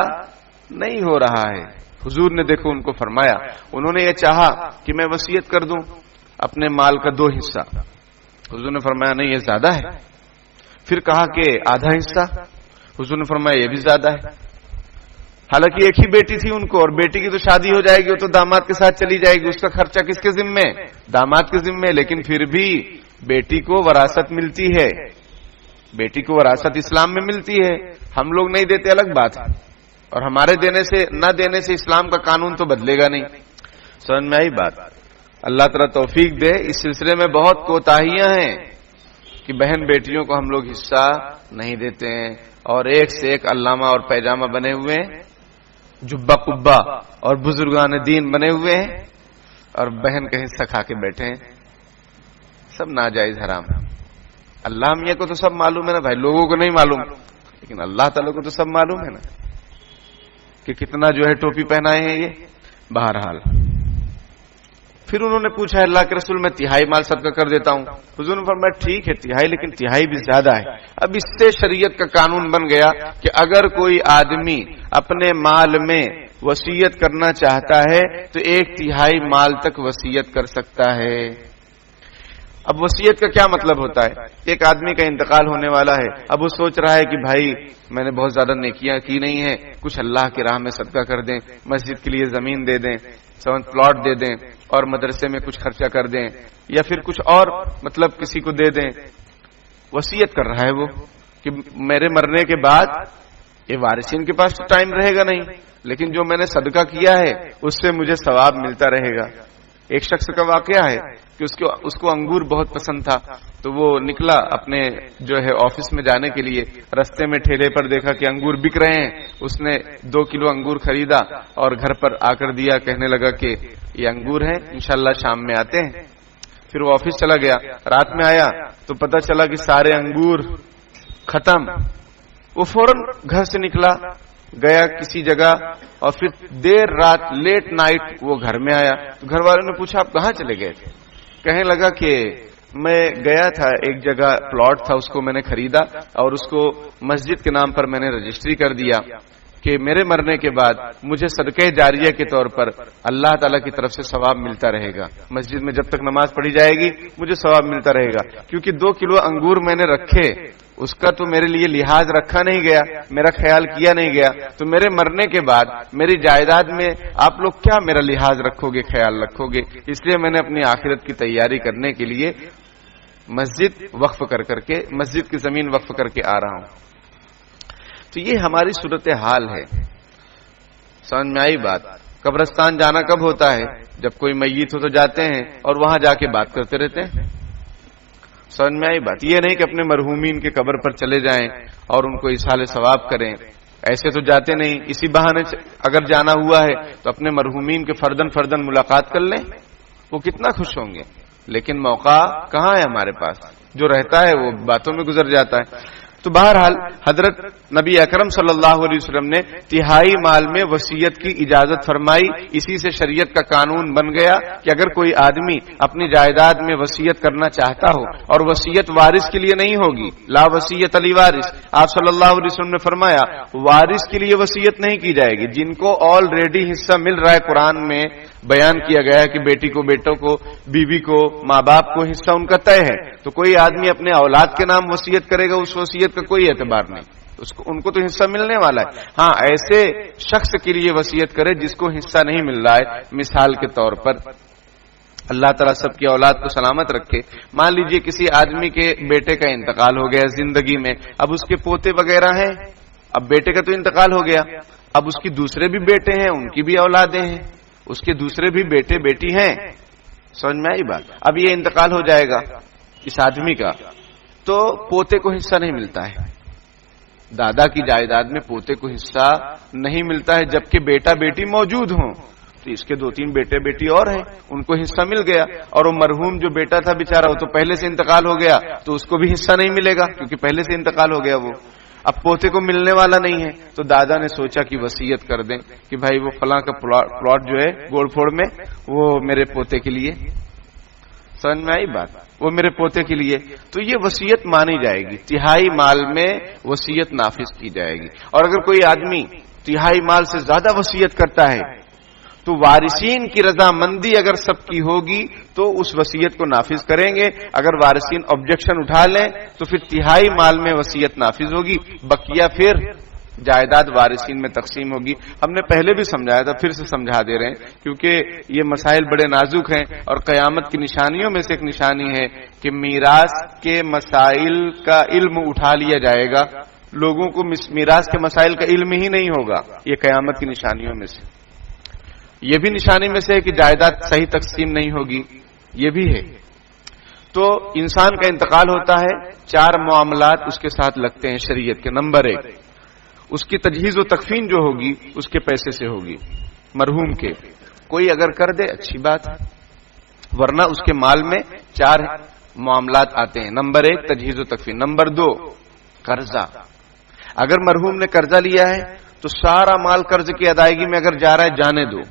نہیں ہو رہا ہے۔ حضور نے دیکھو ان کو فرمایا، انہوں نے یہ چاہا کہ میں وصیت کر دوں اپنے مال کا 2 حصہ، حضور نے فرمایا نہیں یہ زیادہ ہے۔ پھر کہا کہ آدھا حصہ، حضور نے فرمایا یہ بھی زیادہ ہے۔ حالانکہ ایک ہی بیٹی تھی ان کو، اور بیٹی کی تو شادی ہو جائے گی، وہ تو داماد کے ساتھ چلی جائے گی، اس کا خرچہ کس کے ذمے؟ داماد کے ذمے۔ لیکن پھر بھی بیٹی کو وراثت ملتی ہے، بیٹی کو وراثت اسلام میں ملتی ہے، ہم لوگ نہیں دیتے الگ بات ہے، اور ہمارے دینے سے نہ دینے سے اسلام کا قانون تو بدلے گا نہیں۔ سمجھ میں آئی بات؟ اللہ تعالیٰ توفیق دے۔ اس سلسلے میں بہت کوتاہیاں ہیں کہ بہن بیٹیوں کو ہم لوگ حصہ نہیں دیتے ہیں، اور ایک سے ایک علامہ اور پیجامہ بنے ہوئے ہیں، جبہ قبہ اور بزرگان دین بنے ہوئے ہیں، اور بہن کا حصہ کھا کے بیٹھے ہیں۔ سب ناجائز حرام ہے۔ اللہ میاں کو تو سب معلوم ہے نا بھائی، لوگوں کو نہیں معلوم، لیکن اللہ تعالیٰ کو تو سب معلوم ہے نا کہ کتنا جو ہے ٹوپی پہنائے ہیں یہ۔ بہرحال پھر انہوں نے پوچھا اللہ کے رسول میں 1/3 مال صدقہ کر دیتا ہوں، حضور نے فرمایا ٹھیک ہے 1/3، لیکن 1/3 بھی زیادہ ہے۔ اب اس سے شریعت کا قانون بن گیا کہ اگر کوئی آدمی اپنے مال میں وصیت کرنا چاہتا ہے تو 1/3 مال تک وصیت کر سکتا ہے۔ اب وصیت کا کیا مطلب ہوتا ہے؟ ایک آدمی کا انتقال ہونے والا ہے، اب وہ سوچ رہا ہے کہ بھائی میں نے بہت زیادہ نیکیاں کی نہیں ہیں، کچھ اللہ کی راہ میں صدقہ کر دیں، مسجد کے لیے زمین دے دیں، 7 پلاٹ دے دیں، اور مدرسے میں کچھ خرچہ کر دیں، یا پھر کچھ اور مطلب کسی کو دے دیں۔ وصیت کر رہا ہے وہ کہ میرے مرنے کے بعد یہ وارثین کے پاس تو ٹائم رہے گا نہیں، لیکن جو میں نے صدقہ کیا ہے اس سے مجھے ثواب ملتا رہے گا۔ ایک شخص کا واقعہ ہے کہ اس کو انگور بہت پسند تھا، تو وہ نکلا اپنے جو ہے آفس میں جانے کے لیے، رستے میں ٹھیلے پر دیکھا کہ انگور بک رہے ہیں، اس نے 2 کلو انگور خریدا اور گھر پر آ کر دیا، کہنے لگا کہ یہ انگور ہیں، انشاءاللہ شام میں آتے ہیں۔ پھر وہ آفس چلا گیا، رات میں آیا تو پتہ چلا کہ سارے انگور ختم۔ وہ فوراً گھر سے نکلا، گیا کسی جگہ، اور پھر دیر رات لیٹ نائٹ وہ گھر میں آیا تو گھر والوں نے پوچھا آپ کہاں چلے گئے تھے؟ کہنے لگا کہ میں گیا تھا ایک جگہ، پلاٹ تھا، اس کو میں نے خریدا اور اس کو مسجد کے نام پر میں نے رجسٹری کر دیا کہ میرے مرنے کے بعد مجھے صدقہ جاریہ کے طور پر اللہ تعالیٰ کی طرف سے ثواب ملتا رہے گا، مسجد میں جب تک نماز پڑھی جائے گی مجھے ثواب ملتا رہے گا، کیونکہ 2 کلو انگور میں نے رکھے اس کا تو میرے لیے لحاظ رکھا نہیں گیا، میرا خیال کیا نہیں گیا، تو میرے مرنے کے بعد میری جائیداد میں آپ لوگ کیا میرا لحاظ رکھو گے، خیال رکھو گے؟ اس لیے میں نے اپنی آخرت کی تیاری کرنے کے لیے مسجد وقف کر کے، مسجد کی زمین وقف کر کے آ رہا ہوں۔ تو یہ ہماری صورتحال ہے۔ سمجھ میں آئی بات؟ قبرستان جانا کب ہوتا ہے؟ جب کوئی میت ہو تو جاتے ہیں اور وہاں جا کے بات کرتے رہتے ہیں۔ سمجھ میں آئی بات؟ یہ نہیں کہ اپنے مرحومین کے قبر پر چلے جائیں اور ان کو ایصال ثواب کریں، ایسے تو جاتے نہیں۔ اسی بہانے اگر جانا ہوا ہے تو اپنے مرحومین کے فردن ملاقات کر لیں، وہ کتنا خوش ہوں گے۔ لیکن موقع کہاں ہے ہمارے پاس؟ جو رہتا ہے وہ باتوں میں گزر جاتا ہے۔ تو بہرحال حضرت نبی اکرم صلی اللہ علیہ وسلم نے تہائی مال میں وصیت کی اجازت فرمائی۔ اسی سے شریعت کا قانون بن گیا کہ اگر کوئی آدمی اپنی جائیداد میں وصیت کرنا چاہتا ہو اور وصیت وارث کے لیے نہیں ہوگی، لا وصیت لی وارث، آپ صلی اللہ علیہ وسلم نے فرمایا وارث کے لیے وصیت نہیں کی جائے گی۔ جن کو آلریڈی حصہ مل رہا ہے، قرآن میں بیان کیا گیا ہے کہ بیٹی کو، بیٹوں کو، بیوی کو، ماں باپ کو حصہ ان کا طے ہے، تو کوئی آدمی اپنے اولاد کے نام وصیت کرے گا، اس وصیت کا کوئی اعتبار نہیں، ان کو تو حصہ ملنے والا ہے۔ ہاں، ایسے شخص کے لیے وصیت کرے جس کو حصہ نہیں مل رہا ہے۔ مثال کے طور پر اللہ تعالیٰ سب کی اولاد کو سلامت رکھے۔ مان لیجئے کسی آدمی کے بیٹے کا انتقال ہو گیا زندگی میں، اب اس کے پوتے وغیرہ ہیں، اب بیٹے کا تو انتقال ہو گیا، اب اس کی دوسرے بھی بیٹے ہیں، ان کی بھی اولادیں ہیں، اس کے دوسرے بھی بیٹے بیٹی ہیں۔ سمجھ میں آئی بات؟ اب یہ انتقال ہو جائے گا اس آدمی کا، تو پوتے کو حصہ نہیں ملتا ہے۔ دادا کی جائیداد میں پوتے کو حصہ نہیں ملتا ہے، جبکہ بیٹا بیٹی موجود ہوں۔ تو اس کے 2-3 بیٹے بیٹی اور ہیں، ان کو حصہ مل گیا، اور وہ مرحوم جو بیٹا تھا بیچارہ، وہ تو پہلے سے انتقال ہو گیا، تو اس کو بھی حصہ نہیں ملے گا کیونکہ پہلے سے انتقال ہو گیا وہ۔ اب پوتے کو ملنے والا نہیں ہے، تو دادا نے سوچا کہ وصیت کر دیں کہ بھائی وہ فلاں کا پلاٹ جو ہے گوڑ پھوڑ میں، وہ میرے پوتے کے لیے۔ سمجھ میں آئی بات؟ وہ میرے پوتے کے لیے، تو یہ وصیت مانی جائے گی، تہائی مال میں وصیت نافذ کی جائے گی۔ اور اگر کوئی آدمی تہائی مال سے زیادہ وصیت کرتا ہے تو وارثین کی رضامندی اگر سب کی ہوگی تو اس وصیت کو نافذ کریں گے۔ اگر وارثین آبجیکشن اٹھا لیں تو پھر تہائی مال میں وصیت نافذ ہوگی، بقیہ پھر جائیداد وارثین میں تقسیم ہوگی۔ ہم نے پہلے بھی سمجھایا تھا، پھر سے سمجھا دے رہے ہیں کیونکہ یہ مسائل بڑے نازک ہیں، اور قیامت کی نشانیوں میں سے ایک نشانی ہے کہ میراث کے مسائل کا علم اٹھا لیا جائے گا، لوگوں کو میراث کے مسائل کا علم ہی نہیں ہوگا۔ یہ قیامت کی نشانیوں میں سے، یہ بھی نشانی میں سے ہے کہ جائیداد صحیح تقسیم نہیں ہوگی، یہ بھی ہے۔ تو انسان کا انتقال ہوتا ہے، 4 معاملات اس کے ساتھ لگتے ہیں شریعت کے۔ نمبر 1، اس کی تجہیز و تکفین جو ہوگی اس کے پیسے سے ہوگی، مرحوم کے۔ کوئی اگر کر دے اچھی بات ہے، ورنہ اس کے مال میں 4 معاملات آتے ہیں۔ نمبر 1 تجہیز و تکفین، نمبر 2 قرضہ۔ اگر مرحوم نے قرضہ لیا ہے تو سارا مال قرض کی ادائیگی میں اگر جا رہا ہے جانے دو۔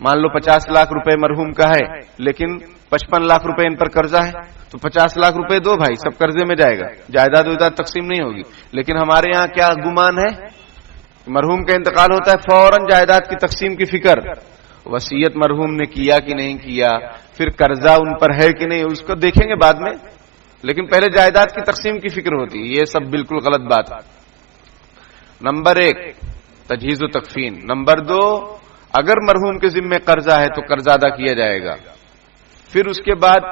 مان لو 50 لاکھ روپے مرحوم کا ہے لیکن 55 لاکھ روپے ان پر قرضہ ہے، تو 50 لاکھ روپے دو بھائی، سب قرضے میں جائے گا، جائیداد وائداد تقسیم نہیں ہوگی۔ لیکن ہمارے یہاں کیا گمان ہے، مرحوم کا انتقال ہوتا ہے فوراً جائیداد کی تقسیم کی فکر، وصیت مرحوم نے کیا کہ نہیں کیا، پھر قرضہ ان پر ہے کہ نہیں، اس کو دیکھیں گے بعد میں، لیکن پہلے جائیداد کی تقسیم کی فکر ہوتی ہے۔ یہ سب بالکل غلط بات ہے۔ نمبر 1 تجہیز و تکفین۔ نمبر 2 اگر مرحوم کے ذمے قرضہ ہے تو قرضہ ادا کیا جائے گا۔ پھر اس کے بعد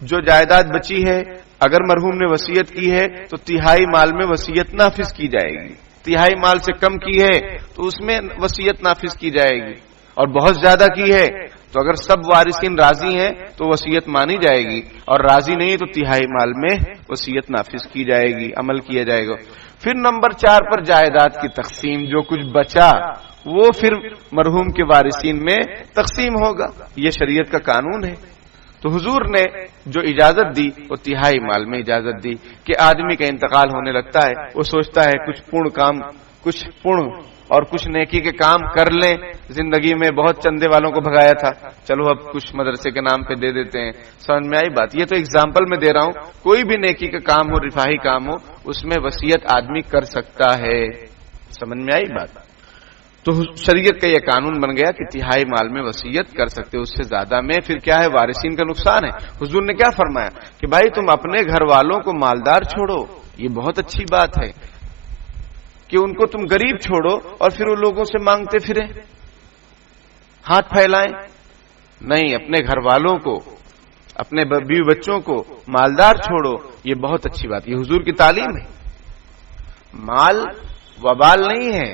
جو جائیداد بچی ہے، اگر مرحوم نے وصیت کی ہے تو تہائی مال میں وصیت نافذ کی جائے گی، تہائی مال سے کم کی ہے تو اس میں وصیت نافذ کی جائے گی، اور بہت زیادہ کی ہے تو اگر سب وارثین راضی ہیں تو وصیت مانی جائے گی، اور راضی نہیں تو تہائی مال میں وصیت نافذ کی جائے گی، عمل کیا جائے گا۔ پھر نمبر 4 پر جائیداد کی تقسیم، جو کچھ بچا وہ پھر مرحوم کے وارثین میں تقسیم ہوگا۔ یہ شریعت کا قانون ہے۔ تو حضور نے جو اجازت دی وہ تہائی مال میں اجازت دی کہ آدمی کا انتقال ہونے لگتا ہے، وہ سوچتا ہے کچھ پُن اور کچھ نیکی کے کام کر لیں، زندگی میں بہت چندے والوں کو بھگایا تھا، چلو اب کچھ مدرسے کے نام پہ دے دیتے ہیں۔ سمجھ میں آئی بات؟ یہ تو اگزامپل میں دے رہا ہوں، کوئی بھی نیکی کا کام ہو، رفاہی کام ہو، اس میں وصیت آدمی کر سکتا ہے۔ سمجھ میں آئی بات؟ تو شریعت کا یہ قانون بن گیا کہ تہائی مال میں وصیت کر سکتے، اس سے زیادہ میں پھر کیا ہے، وارثین کا نقصان ہے۔ حضور نے کیا فرمایا کہ بھائی تم اپنے گھر والوں کو مالدار چھوڑو، یہ بہت اچھی بات ہے کہ ان کو تم غریب چھوڑو اور پھر ان لوگوں سے مانگتے پھریں، ہاتھ پھیلائیں. نہیں، اپنے گھر والوں کو، اپنے بیوی بچوں کو مالدار چھوڑو، یہ بہت اچھی بات. یہ حضور کی تعلیم ہے. مال وبال نہیں ہے.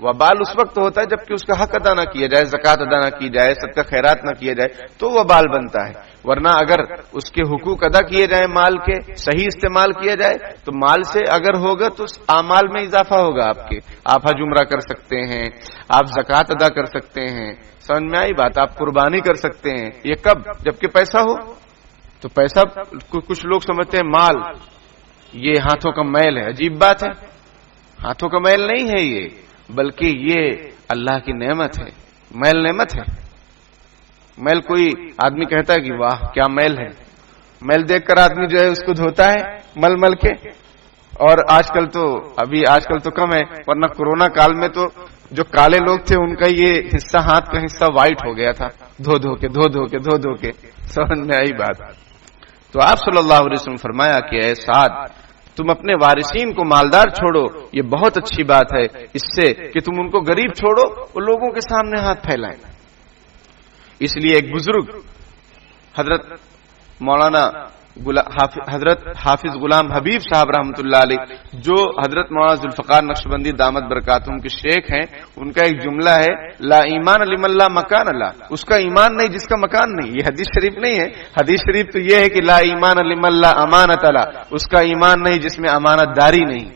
وبال اس وقت ہوتا ہے جبکہ اس کا حق ادا نہ کیا جائے، زکوٰۃ ادا نہ کی جائے، صدقہ خیرات نہ کیا جائے تو وبال بنتا ہے. ورنہ اگر اس کے حقوق ادا کیے جائیں، مال کے صحیح استعمال کیا جائے تو مال سے اگر ہوگا تو اعمال میں اضافہ ہوگا. آپ کے، آپ حج عمرہ کر سکتے ہیں، آپ زکوٰۃ ادا کر سکتے ہیں. سمجھ میں آئی بات؟ آپ قربانی کر سکتے ہیں. یہ کب؟ جبکہ پیسہ ہو. تو پیسہ کچھ لوگ سمجھتے ہیں مال یہ ہاتھوں کا میل ہے. عجیب بات ہے، ہاتھوں کا میل نہیں ہے یہ، بلکہ یہ اللہ کی نعمت ہے. میل نعمت ہے. میل کوئی آدمی کہتا ہے کہ واہ کیا میل ہے، میل دیکھ کر آدمی جو ہے اس کو دھوتا ہے مل مل کے. اور آج کل تو کم ہے، ورنہ کورونا کال میں تو جو کالے لوگ تھے ان کا یہ حصہ، ہاتھ کا حصہ وائٹ ہو گیا تھا، دھو دھو کے. سمجھ میں آئی بات؟ تو آپ صلی اللہ علیہ وسلم فرمایا کہ اے سعد، تم اپنے وارثین کو مالدار چھوڑو، یہ بہت اچھی بات ہے اس سے کہ تم ان کو غریب چھوڑو، وہ لوگوں کے سامنے ہاتھ پھیلائیں. اس لیے ایک بزرگ حضرت مولانا حضرت حافظ غلام حبیب صاحب رحمۃ اللہ علیہ، جو حضرت مولانا ذوالفقار نقشبندی دامت برکاتہم کے شیخ ہیں، ان کا ایک جملہ ہے لا ایمان لمن لا مکان اللہ. اس کا ایمان نہیں جس کا مکان نہیں. یہ حدیث شریف نہیں ہے. حدیث شریف تو یہ ہے کہ لا ایمان لمن لا امانت اللہ، اس کا ایمان نہیں جس میں امانت داری نہیں.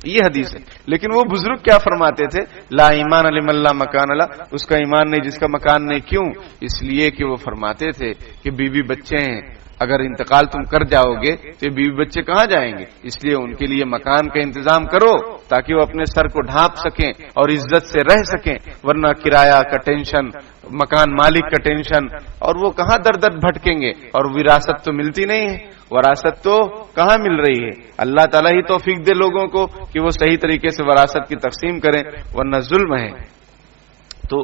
یہ حدیث ہے. لیکن وہ بزرگ کیا فرماتے تھے؟ لا ایمان لمن لا مکان اللہ، اس کا ایمان نہیں جس کا مکان نہیں. کیوں؟ اس لیے کہ وہ فرماتے تھے کہ بیوی بچے ہیں، اگر انتقال تم کر جاؤ گے تو یہ بیوی بچے کہاں جائیں گے؟ اس لیے ان کے لیے مکان کا انتظام کرو تاکہ وہ اپنے سر کو ڈھانپ سکیں اور عزت سے رہ سکیں. ورنہ کرایہ کا ٹینشن، مکان مالک کا ٹینشن، اور وہ کہاں در در بھٹکیں گے. اور وراثت تو ملتی نہیں ہے. وراثت تو کہاں مل رہی ہے؟ اللہ تعالیٰ ہی توفیق دے لوگوں کو کہ وہ صحیح طریقے سے وراثت کی تقسیم کریں، ورنہ ظلم ہے. تو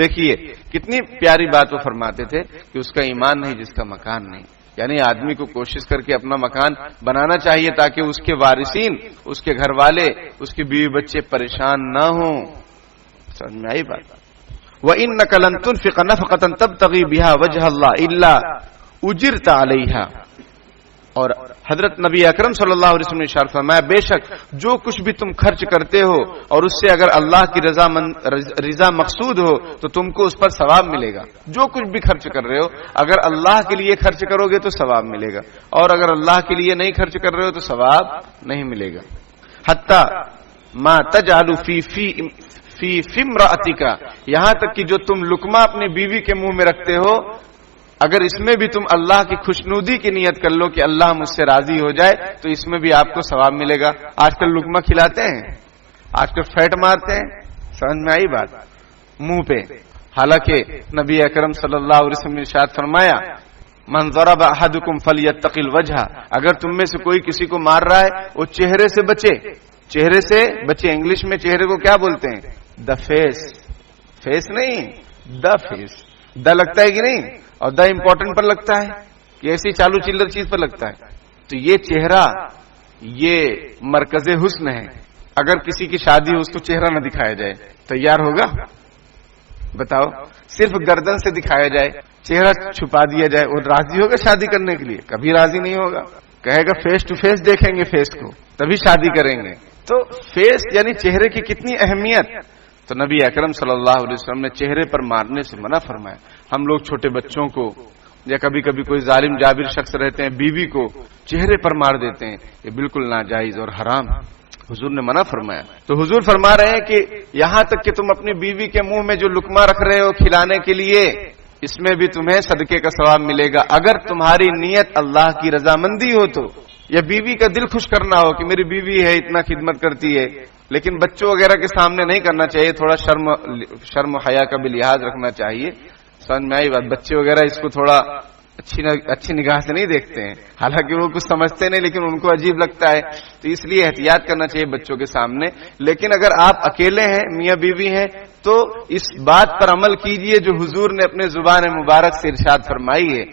دیکھیے کتنی پیاری بات وہ فرماتے تھے کہ اس کا ایمان نہیں جس کا مکان نہیں. یعنی آدمی کو کوشش کر کے اپنا مکان بنانا چاہیے تاکہ اس کے وارثین، اس کے گھر والے، اس کے بیوی بچے پریشان نہ ہوں. سمجھ میں آئی بات؟ وَإِنَّكَ لَن تُنْفِقَ نَفْقَةً تَبْتَغِي بِهَا وَجْهَ اللَّهِ إِلَّا أُجِرْتَ عَلَيْهَا. اور حضرت نبی اکرم صلی اللہ علیہ وسلم نے ارشاد فرمایا بے شک جو کچھ بھی تم خرچ کرتے ہو اور اس سے اگر اللہ کی رضا مقصود ہو تو تم کو اس پر ثواب ملے گا. جو کچھ بھی خرچ کر رہے ہو اگر اللہ کے لیے خرچ کرو گے تو ثواب ملے گا، اور اگر اللہ کے لیے نہیں خرچ کر رہے ہو تو ثواب نہیں ملے گا. حتی ما تجعل فی امرأتک، یہاں تک کہ جو تم لقمہ اپنی بیوی کے منہ میں رکھتے ہو اگر اس میں بھی تم اللہ کی خوشنودی کی نیت کر لو کہ اللہ مجھ سے راضی ہو جائے تو اس میں بھی آپ کو ثواب ملے گا. آج کل لقمہ کھلاتے ہیں، آج کل فیٹ مارتے ہیں. سمجھ میں آئی بات؟ منہ پہ. حالانکہ نبی اکرم صلی اللہ علیہ وسلم نے ارشاد فرمایا من ضرب احدکم فلیتق الوجہ، اگر تم میں سے کوئی کسی کو مار رہا ہے وہ چہرے سے بچے. چہرے سے بچے. انگلش میں چہرے کو کیا بولتے ہیں؟ The face. فیس نہیں، دا فیس. دا لگتا ہے کہ نہیں؟ اور دا امپورٹنٹ پر لگتا ہے کہ ایسی چالو چلر چیز پر لگتا ہے. تو یہ چہرہ یہ مرکز حسن ہے. اگر کسی کی شادی ہو اس کو چہرہ نہ دکھایا جائے تیار ہوگا؟ بتاؤ. صرف گردن سے دکھایا جائے، چہرہ چھپا دیا جائے، وہ راضی ہوگا شادی کرنے کے لیے؟ کبھی راضی نہیں ہوگا. کہے گا فیس ٹو فیس دیکھیں گے فیس کو تبھی شادی کریں گے. تو فیس یعنی چہرے کی کتنی اہمیت. تو نبی اکرم صلی اللہ علیہ وسلم نے چہرے پر مارنے سے منع فرمایا. ہم لوگ چھوٹے بچوں کو یا کبھی کبھی کوئی ظالم جابر شخص رہتے ہیں بیوی کو چہرے پر مار دیتے ہیں، یہ بالکل ناجائز اور حرام. حضور نے منع فرمایا. تو حضور فرما رہے ہیں کہ یہاں تک کہ تم اپنی بیوی کے منہ میں جو لقمہ رکھ رہے ہو کھلانے کے لیے اس میں بھی تمہیں صدقے کا ثواب ملے گا اگر تمہاری نیت اللہ کی رضامندی ہو تو. یا بیوی کا دل خوش کرنا ہو کہ میری بیوی ہے اتنا خدمت کرتی ہے. لیکن بچوں وغیرہ کے سامنے نہیں کرنا چاہیے. تھوڑا شرم و حیا کا بھی لحاظ رکھنا چاہیے. سمجھ میں آئی بات؟ بچے وغیرہ اس کو تھوڑا اچھی نگاہ سے نہیں دیکھتے ہیں، حالانکہ وہ کچھ سمجھتے نہیں لیکن ان کو عجیب لگتا ہے. تو اس لیے احتیاط کرنا چاہیے بچوں کے سامنے. لیکن اگر آپ اکیلے ہیں، میاں بیوی ہیں، تو اس بات پر عمل کیجئے جو حضور نے اپنے زبان مبارک سے ارشاد فرمائی ہے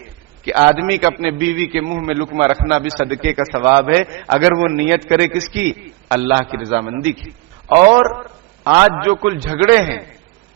کہ آدمی کا اپنے بیوی کے منہ میں لقمہ رکھنا بھی صدقے کا ثواب ہے اگر وہ نیت کرے کس کی؟ اللہ کی رضامندی کی۔ اور آج جو کل جھگڑے ہیں،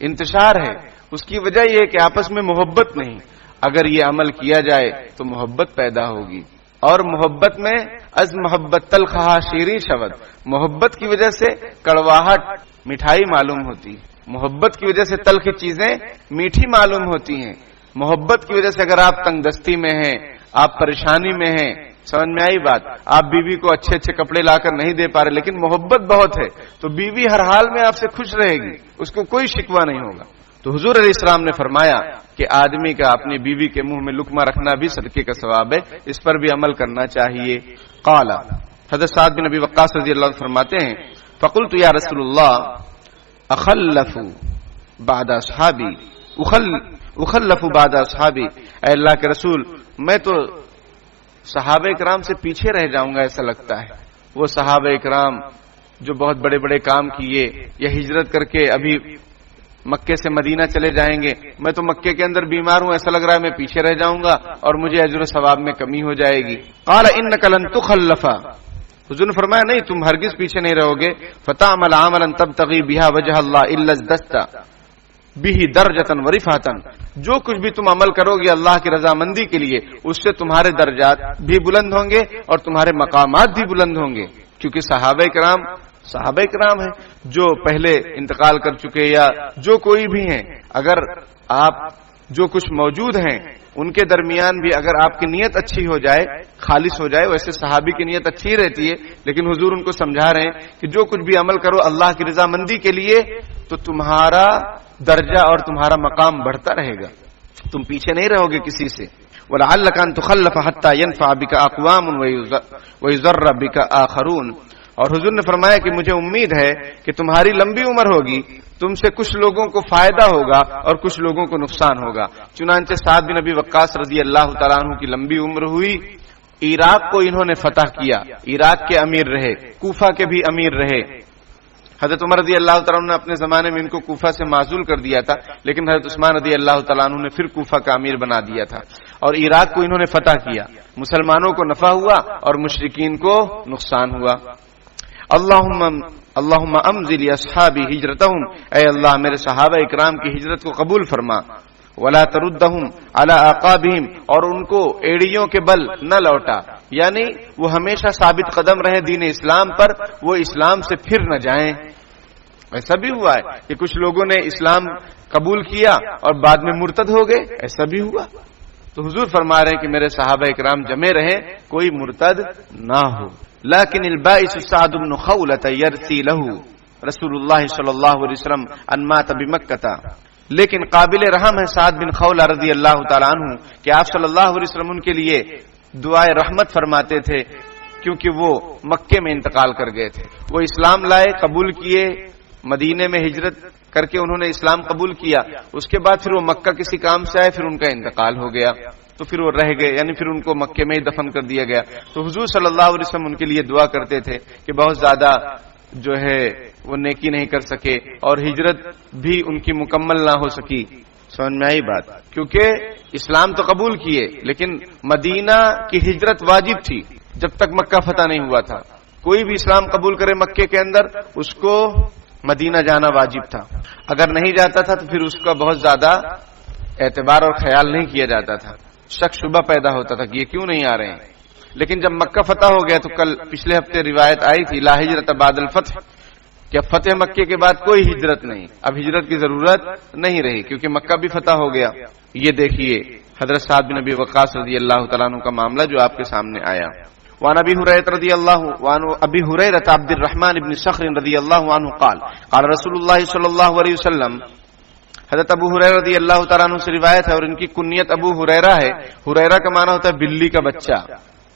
انتشار ہے، اس کی وجہ یہ ہے کہ آپس میں محبت نہیں۔ اگر یہ عمل کیا جائے تو محبت پیدا ہوگی، اور محبت میں از محبت تلخہا شیریں شود، محبت کی وجہ سے کڑواہٹ مٹھائی معلوم ہوتی ہے، محبت کی وجہ سے تلخ چیزیں میٹھی معلوم ہوتی ہیں، محبت کی وجہ سے اگر آپ تنگ دستی میں ہیں، آپ پریشانی میں ہیں، سمجھ میں آئی بات، آپ بیوی کو اچھے اچھے کپڑے لا کر نہیں دے پا رہے لیکن محبت بہت ہے تو بیوی ہر حال میں آپ سے خوش رہے گی، اس کو کوئی شکوہ نہیں ہوگا۔ تو حضور علیہ السلام نے فرمایا کہ آدمی کا اپنی بیوی کے منہ میں لقمہ رکھنا بھی صدقے کا ثواب ہے، اس پر بھی عمل کرنا چاہیے۔ قال حضرت سعد بن ابی وقاص رضی اللہ عنہ فرماتے ہیں فقلت یا رسول اللہ اخلف بعد اصحابی اخلف بعد اصحابی، اے اللہ کے رسول میں تو صحابہ کرام سے پیچھے رہ جاؤں گا ایسا لگتا ہے۔ وہ صحابہ کرام جو بہت بڑے بڑے کام کیے یا ہجرت کر کے ابھی مکے سے مدینہ چلے جائیں گے، میں تو مکے کے اندر بیمار ہوں، ایسا لگ رہا ہے میں پیچھے رہ جاؤں گا اور مجھے اجر و ثواب میں کمی ہو جائے گی۔ قال انک لن تخلف، حضور نے فرمایا نہیں، تم ہرگز پیچھے نہیں رہو گے۔ فتعمل عملا تبتغی بها وجه الله الا ازددت به درجة ورفعة، جو کچھ بھی تم عمل کرو گے اللہ کی رضامندی کے لیے اس سے تمہارے درجات بھی بلند ہوں گے اور تمہارے مقامات بھی بلند ہوں گے، کیونکہ صحابہ کرام ہیں جو پہلے انتقال کر چکے یا جو کوئی بھی ہیں، اگر آپ جو کچھ موجود ہیں ان کے درمیان بھی اگر آپ کی نیت اچھی ہو جائے، خالص ہو جائے، ویسے صحابی کی نیت اچھی رہتی ہے لیکن حضور ان کو سمجھا رہے ہیں کہ جو کچھ بھی عمل کرو اللہ کی رضامندی کے لیے تو تمہارا درجہ اور تمہارا مقام بڑھتا رہے گا، تم پیچھے نہیں رہو گے کسی سے۔ وَلَعَلَّكَ أَن تُخَلَّفَ حَتَّى يَنفَعَ بِكَ أَقْوَامٌ وَيُضَرَّ بِكَ آخَرُونَ، اور حضور نے فرمایا کہ مجھے امید ہے کہ تمہاری لمبی عمر ہوگی، تم سے کچھ لوگوں کو فائدہ ہوگا اور کچھ لوگوں کو نقصان ہوگا۔ چنانچہ سعد بن ابی وقاص رضی اللہ تعالیٰ عنہ کی لمبی عمر ہوئی، عراق کو انہوں نے فتح کیا، عراق کے امیر رہے، کوفہ کے بھی امیر رہے۔ حضرت عمر رضی اللہ تعالیٰ عنہ نے اپنے زمانے میں ان کو کوفہ سے معزول کر دیا تھا، لیکن حضرت عثمان رضی اللہ تعالیٰ عنہ نے پھر کوفہ کا امیر بنا دیا تھا، اور عراق کو انہوں نے فتح کیا، مسلمانوں کو نفع ہوا اور مشرکین کو نقصان ہوا۔ اللہم امضی لاصحابی ہجرتہم، اے اللہ میرے صحابہ اکرام کی ہجرت کو قبول فرما، ولا تردہم علی اعقابہم، اور ان کو ایڑیوں کے بل نہ لوٹا، یعنی وہ ہمیشہ ثابت قدم رہے دین اسلام پر، وہ اسلام سے پھر نہ جائیں۔ ایسا بھی ہوا ہے کہ کچھ لوگوں نے اسلام قبول کیا اور بعد میں مرتد ہو گئے، ایسا بھی ہوا۔ تو حضور فرما رہے ہیں کہ میرے صحابہ اکرام جمے رہیں، کوئی مرتد نہ ہو۔ لیکن البائس سعد بن خولۃ یرثی لہ رسول اللہ صلی اللہ علیہ وسلم ان مات بمکہ، لیکن قابل رحم ہے سعد بن خولہ رضی اللہ تعالیٰ عنہ کہ آپ صلی اللہ علیہ وسلم ان کے لیے دعائے رحمت فرماتے تھے کیونکہ وہ مکے میں انتقال کر گئے تھے۔ وہ اسلام لائے، قبول کیے، مدینے میں ہجرت کر کے انہوں نے اسلام قبول کیا، اس کے بعد پھر وہ مکہ کسی کام سے آئے، پھر ان کا انتقال ہو گیا تو پھر وہ رہ گئے، یعنی پھر ان کو مکے میں ہی دفن کر دیا گیا۔ تو حضور صلی اللہ علیہ وسلم ان کے لیے دعا کرتے تھے کہ بہت زیادہ جو ہے وہ نیکی نہیں کر سکے اور ہجرت بھی ان کی مکمل نہ ہو سکی۔ سمجھ میں آئی بات؟ کیونکہ اسلام تو قبول کیے لیکن مدینہ کی ہجرت واجب تھی جب تک مکہ فتح نہیں ہوا تھا۔ کوئی بھی اسلام قبول کرے مکے کے اندر اس کو مدینہ جانا واجب تھا، اگر نہیں جاتا تھا تو پھر اس کا بہت زیادہ اعتبار اور خیال نہیں کیا جاتا تھا، شک شبہ پیدا ہوتا تھا کہ یہ کیوں نہیں آ رہے ہیں۔ لیکن جب مکہ فتح ہو گیا تو کل پچھلے ہفتے روایت آئی تھی لا ہجرت بعد الفتح، کہ اب فتح مکے کے بعد کوئی ہجرت نہیں، اب ہجرت کی ضرورت نہیں رہی کیونکہ مکہ بھی فتح ہو گیا۔ یہ دیکھیے حضرت سعد بن ابی وقاص رضی اللہ تعالیٰ عنہ کا معاملہ جو آپ کے سامنے آیا۔ وعن ابی ہریرہ رضی اللہ عنہ ابی ہریرہ عبد الرحمن بن صخر رضی اللہ عنہ قال قال رسول اللہ صلی اللہ علیہ وسلم، حضرت ابو ہریرہ رضی اللہ تعالیٰ عنہ سے روایت ہے اور ان کی کنیت ابو ہریرہ ہے۔ ہریرہ کا معنی ہوتا ہے بلی کا بچہ،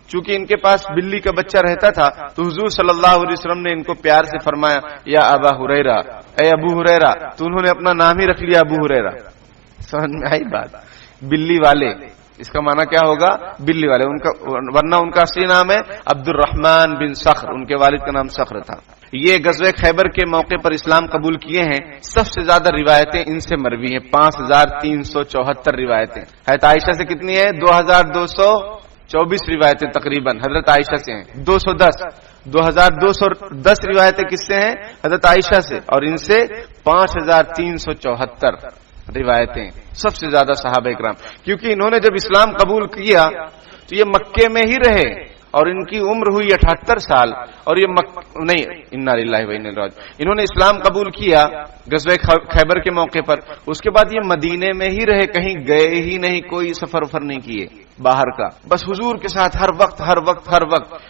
چونکہ ان کے پاس بلی کا بچہ رہتا تھا تو حضور صلی اللہ علیہ وسلم نے ان کو پیار سے فرمایا یا ابا ہریرہ، اے ابو ہریرہ، تو انہوں نے اپنا نام ہی رکھ لیا ابو ہریرہ۔ سمجھ میں آئی بات؟ بلی والے، اس کا معنی کیا ہوگا؟ بلی والے، ان کا ورنہ ان کا اصلی نام ہے عبد الرحمن بن صخر، ان کے والد کا نام صخر تھا۔ یہ غزوہ خیبر کے موقع پر اسلام قبول کیے ہیں. سب سے زیادہ روایتیں ان سے مروی ہیں، 5374 روایتیں. حضرت عائشہ سے کتنی ہے؟ 2224 روایتیں تقریباً حضرت عائشہ سے ہیں. 2210 روایتیں کس سے ہیں؟ حضرت عائشہ سے. اور ان سے 5374 روایتیں. سب سے زیادہ صحابہ اکرام، کیونکہ انہوں نے جب اسلام قبول کیا تو یہ مکے میں ہی رہے اور ان کی عمر ہوئی 78 سال. اور یہ نہیں، انا للہ و انا الیہ راجعون. انہوں نے اسلام قبول کیا غزوہ خیبر کے موقع پر، اس کے بعد یہ مدینے میں ہی رہے، کہیں گئے ہی نہیں، کوئی سفر نہیں کیے باہر کا، بس حضور کے ساتھ ہر وقت.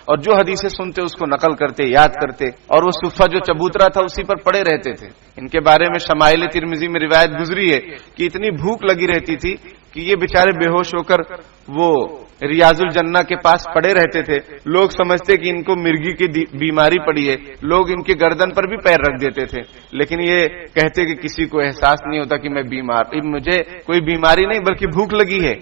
اور جو حدیثیں سنتے اس کو نقل کرتے، یاد کرتے. اور وہ صفہ جو چبوترا تھا اسی پر پڑے رہتے تھے. ان کے بارے میں شمائل ترمذی میں روایت گزری ہے کہ اتنی بھوک لگی رہتی تھی کہ یہ بیچارے بے ہوش ہو کر وہ ریاض الجنہ کے پاس پڑے رہتے تھے. لوگ سمجھتے کہ ان کو مرگی کی بیماری پڑی ہے، لوگ ان کے گردن پر بھی پیر رکھ دیتے تھے، لیکن یہ کہتے کہ کسی کو احساس نہیں ہوتا کہ میں بیمار، مجھے کوئی بیماری نہیں بلکہ بھوک لگی ہے.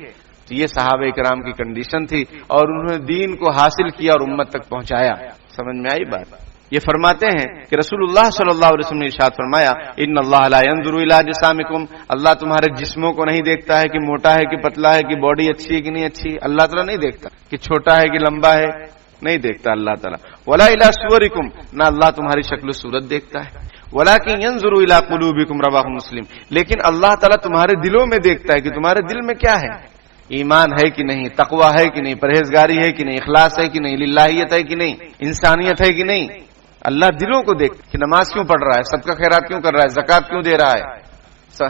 تو یہ صحابہ کرام کی کنڈیشن تھی اور انہوں نے دین کو حاصل کیا اور امت تک پہنچایا. سمجھ میں آئی بات؟ یہ فرماتے ہیں کہ رسول اللہ صلی اللہ علیہ وسلم نے ارشاد فرمایا، ان اللہ لا ينظر الى اجسامکم، اللہ تمہارے جسموں کو نہیں دیکھتا ہے کہ موٹا ہے کہ پتلا ہے، کہ باڈی اچھی ہے کہ نہیں اچھی. اللہ تعالیٰ نہیں دیکھتا کہ چھوٹا ہے کہ لمبا ہے، نہیں دیکھتا اللہ تعالیٰ. ولا الى صورکم، نہ اللہ تمہاری شکل و صورت دیکھتا ہے. ولکن ينظر الى قلوبکم، رواہ مسلم، لیکن اللہ تعالیٰ تمہارے دلوں میں دیکھتا ہے کہ تمہارے دل میں کیا ہے، ایمان ہے کہ نہیں، تقوی ہے کہ نہیں، پرہیزگاری ہے کہ نہیں، اخلاص ہے کہ نہیں، للہیت ہے کہ نہیں، انسانیت ہے کہ نہیں. اللہ دلوں کو دیکھ کہ نماز کیوں پڑھ رہا ہے، صدقہ خیرات کیوں کر رہا ہے، زکات کیوں دے رہا ہے،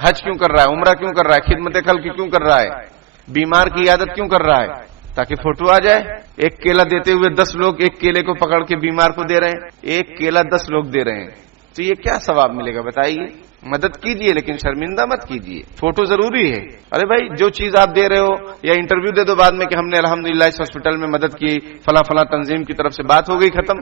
حج کیوں کر رہا ہے، عمرہ کیوں کر رہا ہے، خدمت خلق کیوں کر رہا ہے، بیمار کی عیادت کیوں کر رہا ہے، تاکہ فوٹو آ جائے. ایک کیلا دیتے ہوئے 10 لوگ ایک کیلے کو پکڑ کے بیمار کو دے رہے ہیں، ایک کیلا 10 لوگ دے رہے ہیں، تو یہ کیا ثواب ملے گا بتائیے؟ مدد کیجئے لیکن شرمندہ مت کیجئے. فوٹو ضروری ہے. ارے بھائی جو چیز آپ دے رہے ہو یا انٹرویو دے دو بعد میں کہ ہم نے الحمدللہ اس ہاسپٹل میں مدد کی، فلاں تنظیم کی طرف سے، بات ہو گئی ختم.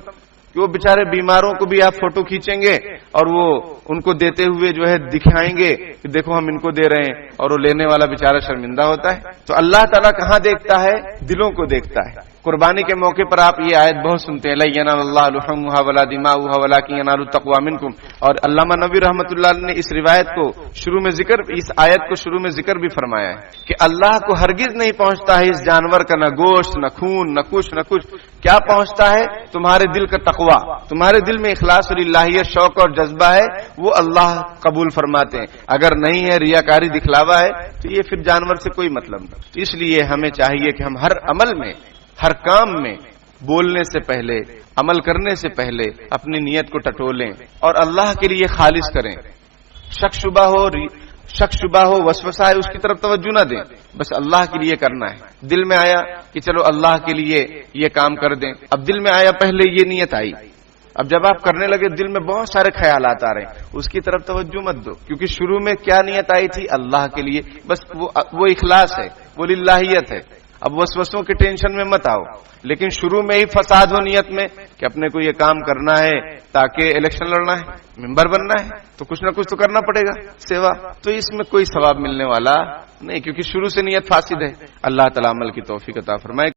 کہ وہ بیچارے بیماروں کو بھی آپ فوٹو کھینچیں گے اور وہ ان کو دیتے ہوئے جو ہے دکھائیں گے کہ دیکھو ہم ان کو دے رہے ہیں، اور وہ لینے والا بیچارہ شرمندہ ہوتا ہے. تو اللہ تعالیٰ کہاں دیکھتا ہے؟ دلوں کو دیکھتا ہے. قربانی کے موقع پر آپ یہ آیت بہت سنتے ہیں، لا ینال اللہ لحومها ولا دماؤها ولکن ینال التقوی منکم. اور علامہ نووی رحمۃ اللہ علیہ نے اس روایت کو شروع میں ذکر، اس آیت کو شروع میں ذکر بھی فرمایا ہے کہ اللہ کو ہرگز نہیں پہنچتا ہے اس جانور کا نہ گوشت، نہ خون، نہ کچھ. کیا پہنچتا ہے؟ تمہارے دل کا تقوی. تمہارے دل میں اخلاص اور الہیت، شوق اور جذبہ ہے، وہ اللہ قبول فرماتے ہیں. اگر نہیں ہے، ریاکاری دکھلاوا ہے، تو یہ پھر جانور سے کوئی مطلب نہیں. تو اس لیے ہمیں چاہیے کہ ہم ہر عمل میں، ہر کام میں، بولنے سے پہلے، عمل کرنے سے پہلے اپنی نیت کو ٹٹولیں اور اللہ کے لیے خالص کریں. شک شبہ ہو، وسوسہ ہے، اس کی طرف توجہ نہ دیں. بس اللہ کے لیے کرنا ہے. دل میں آیا کہ چلو اللہ کے لیے یہ کام کر دیں. اب دل میں آیا، پہلے یہ نیت آئی، اب جب آپ کرنے لگے دل میں بہت سارے خیالات آ رہے ہیں، اس کی طرف توجہ مت دو، کیونکہ شروع میں کیا نیت آئی تھی؟ اللہ کے لیے. بس وہ اخلاص ہے، وہ للہیت ہے. اب وسوسوں کے ٹینشن میں مت آؤ. لیکن شروع میں ہی فساد ہو نیت میں کہ اپنے کو یہ کام کرنا ہے تاکہ الیکشن لڑنا ہے، ممبر بننا ہے، تو کچھ نہ کچھ تو کرنا پڑے گا سیوا. تو اس میں کوئی ثواب ملنے والا نہیں، کیونکہ شروع سے نیت فاسد ہے. اللہ تعالیٰ عمل کی توفیق عطا فرمائے.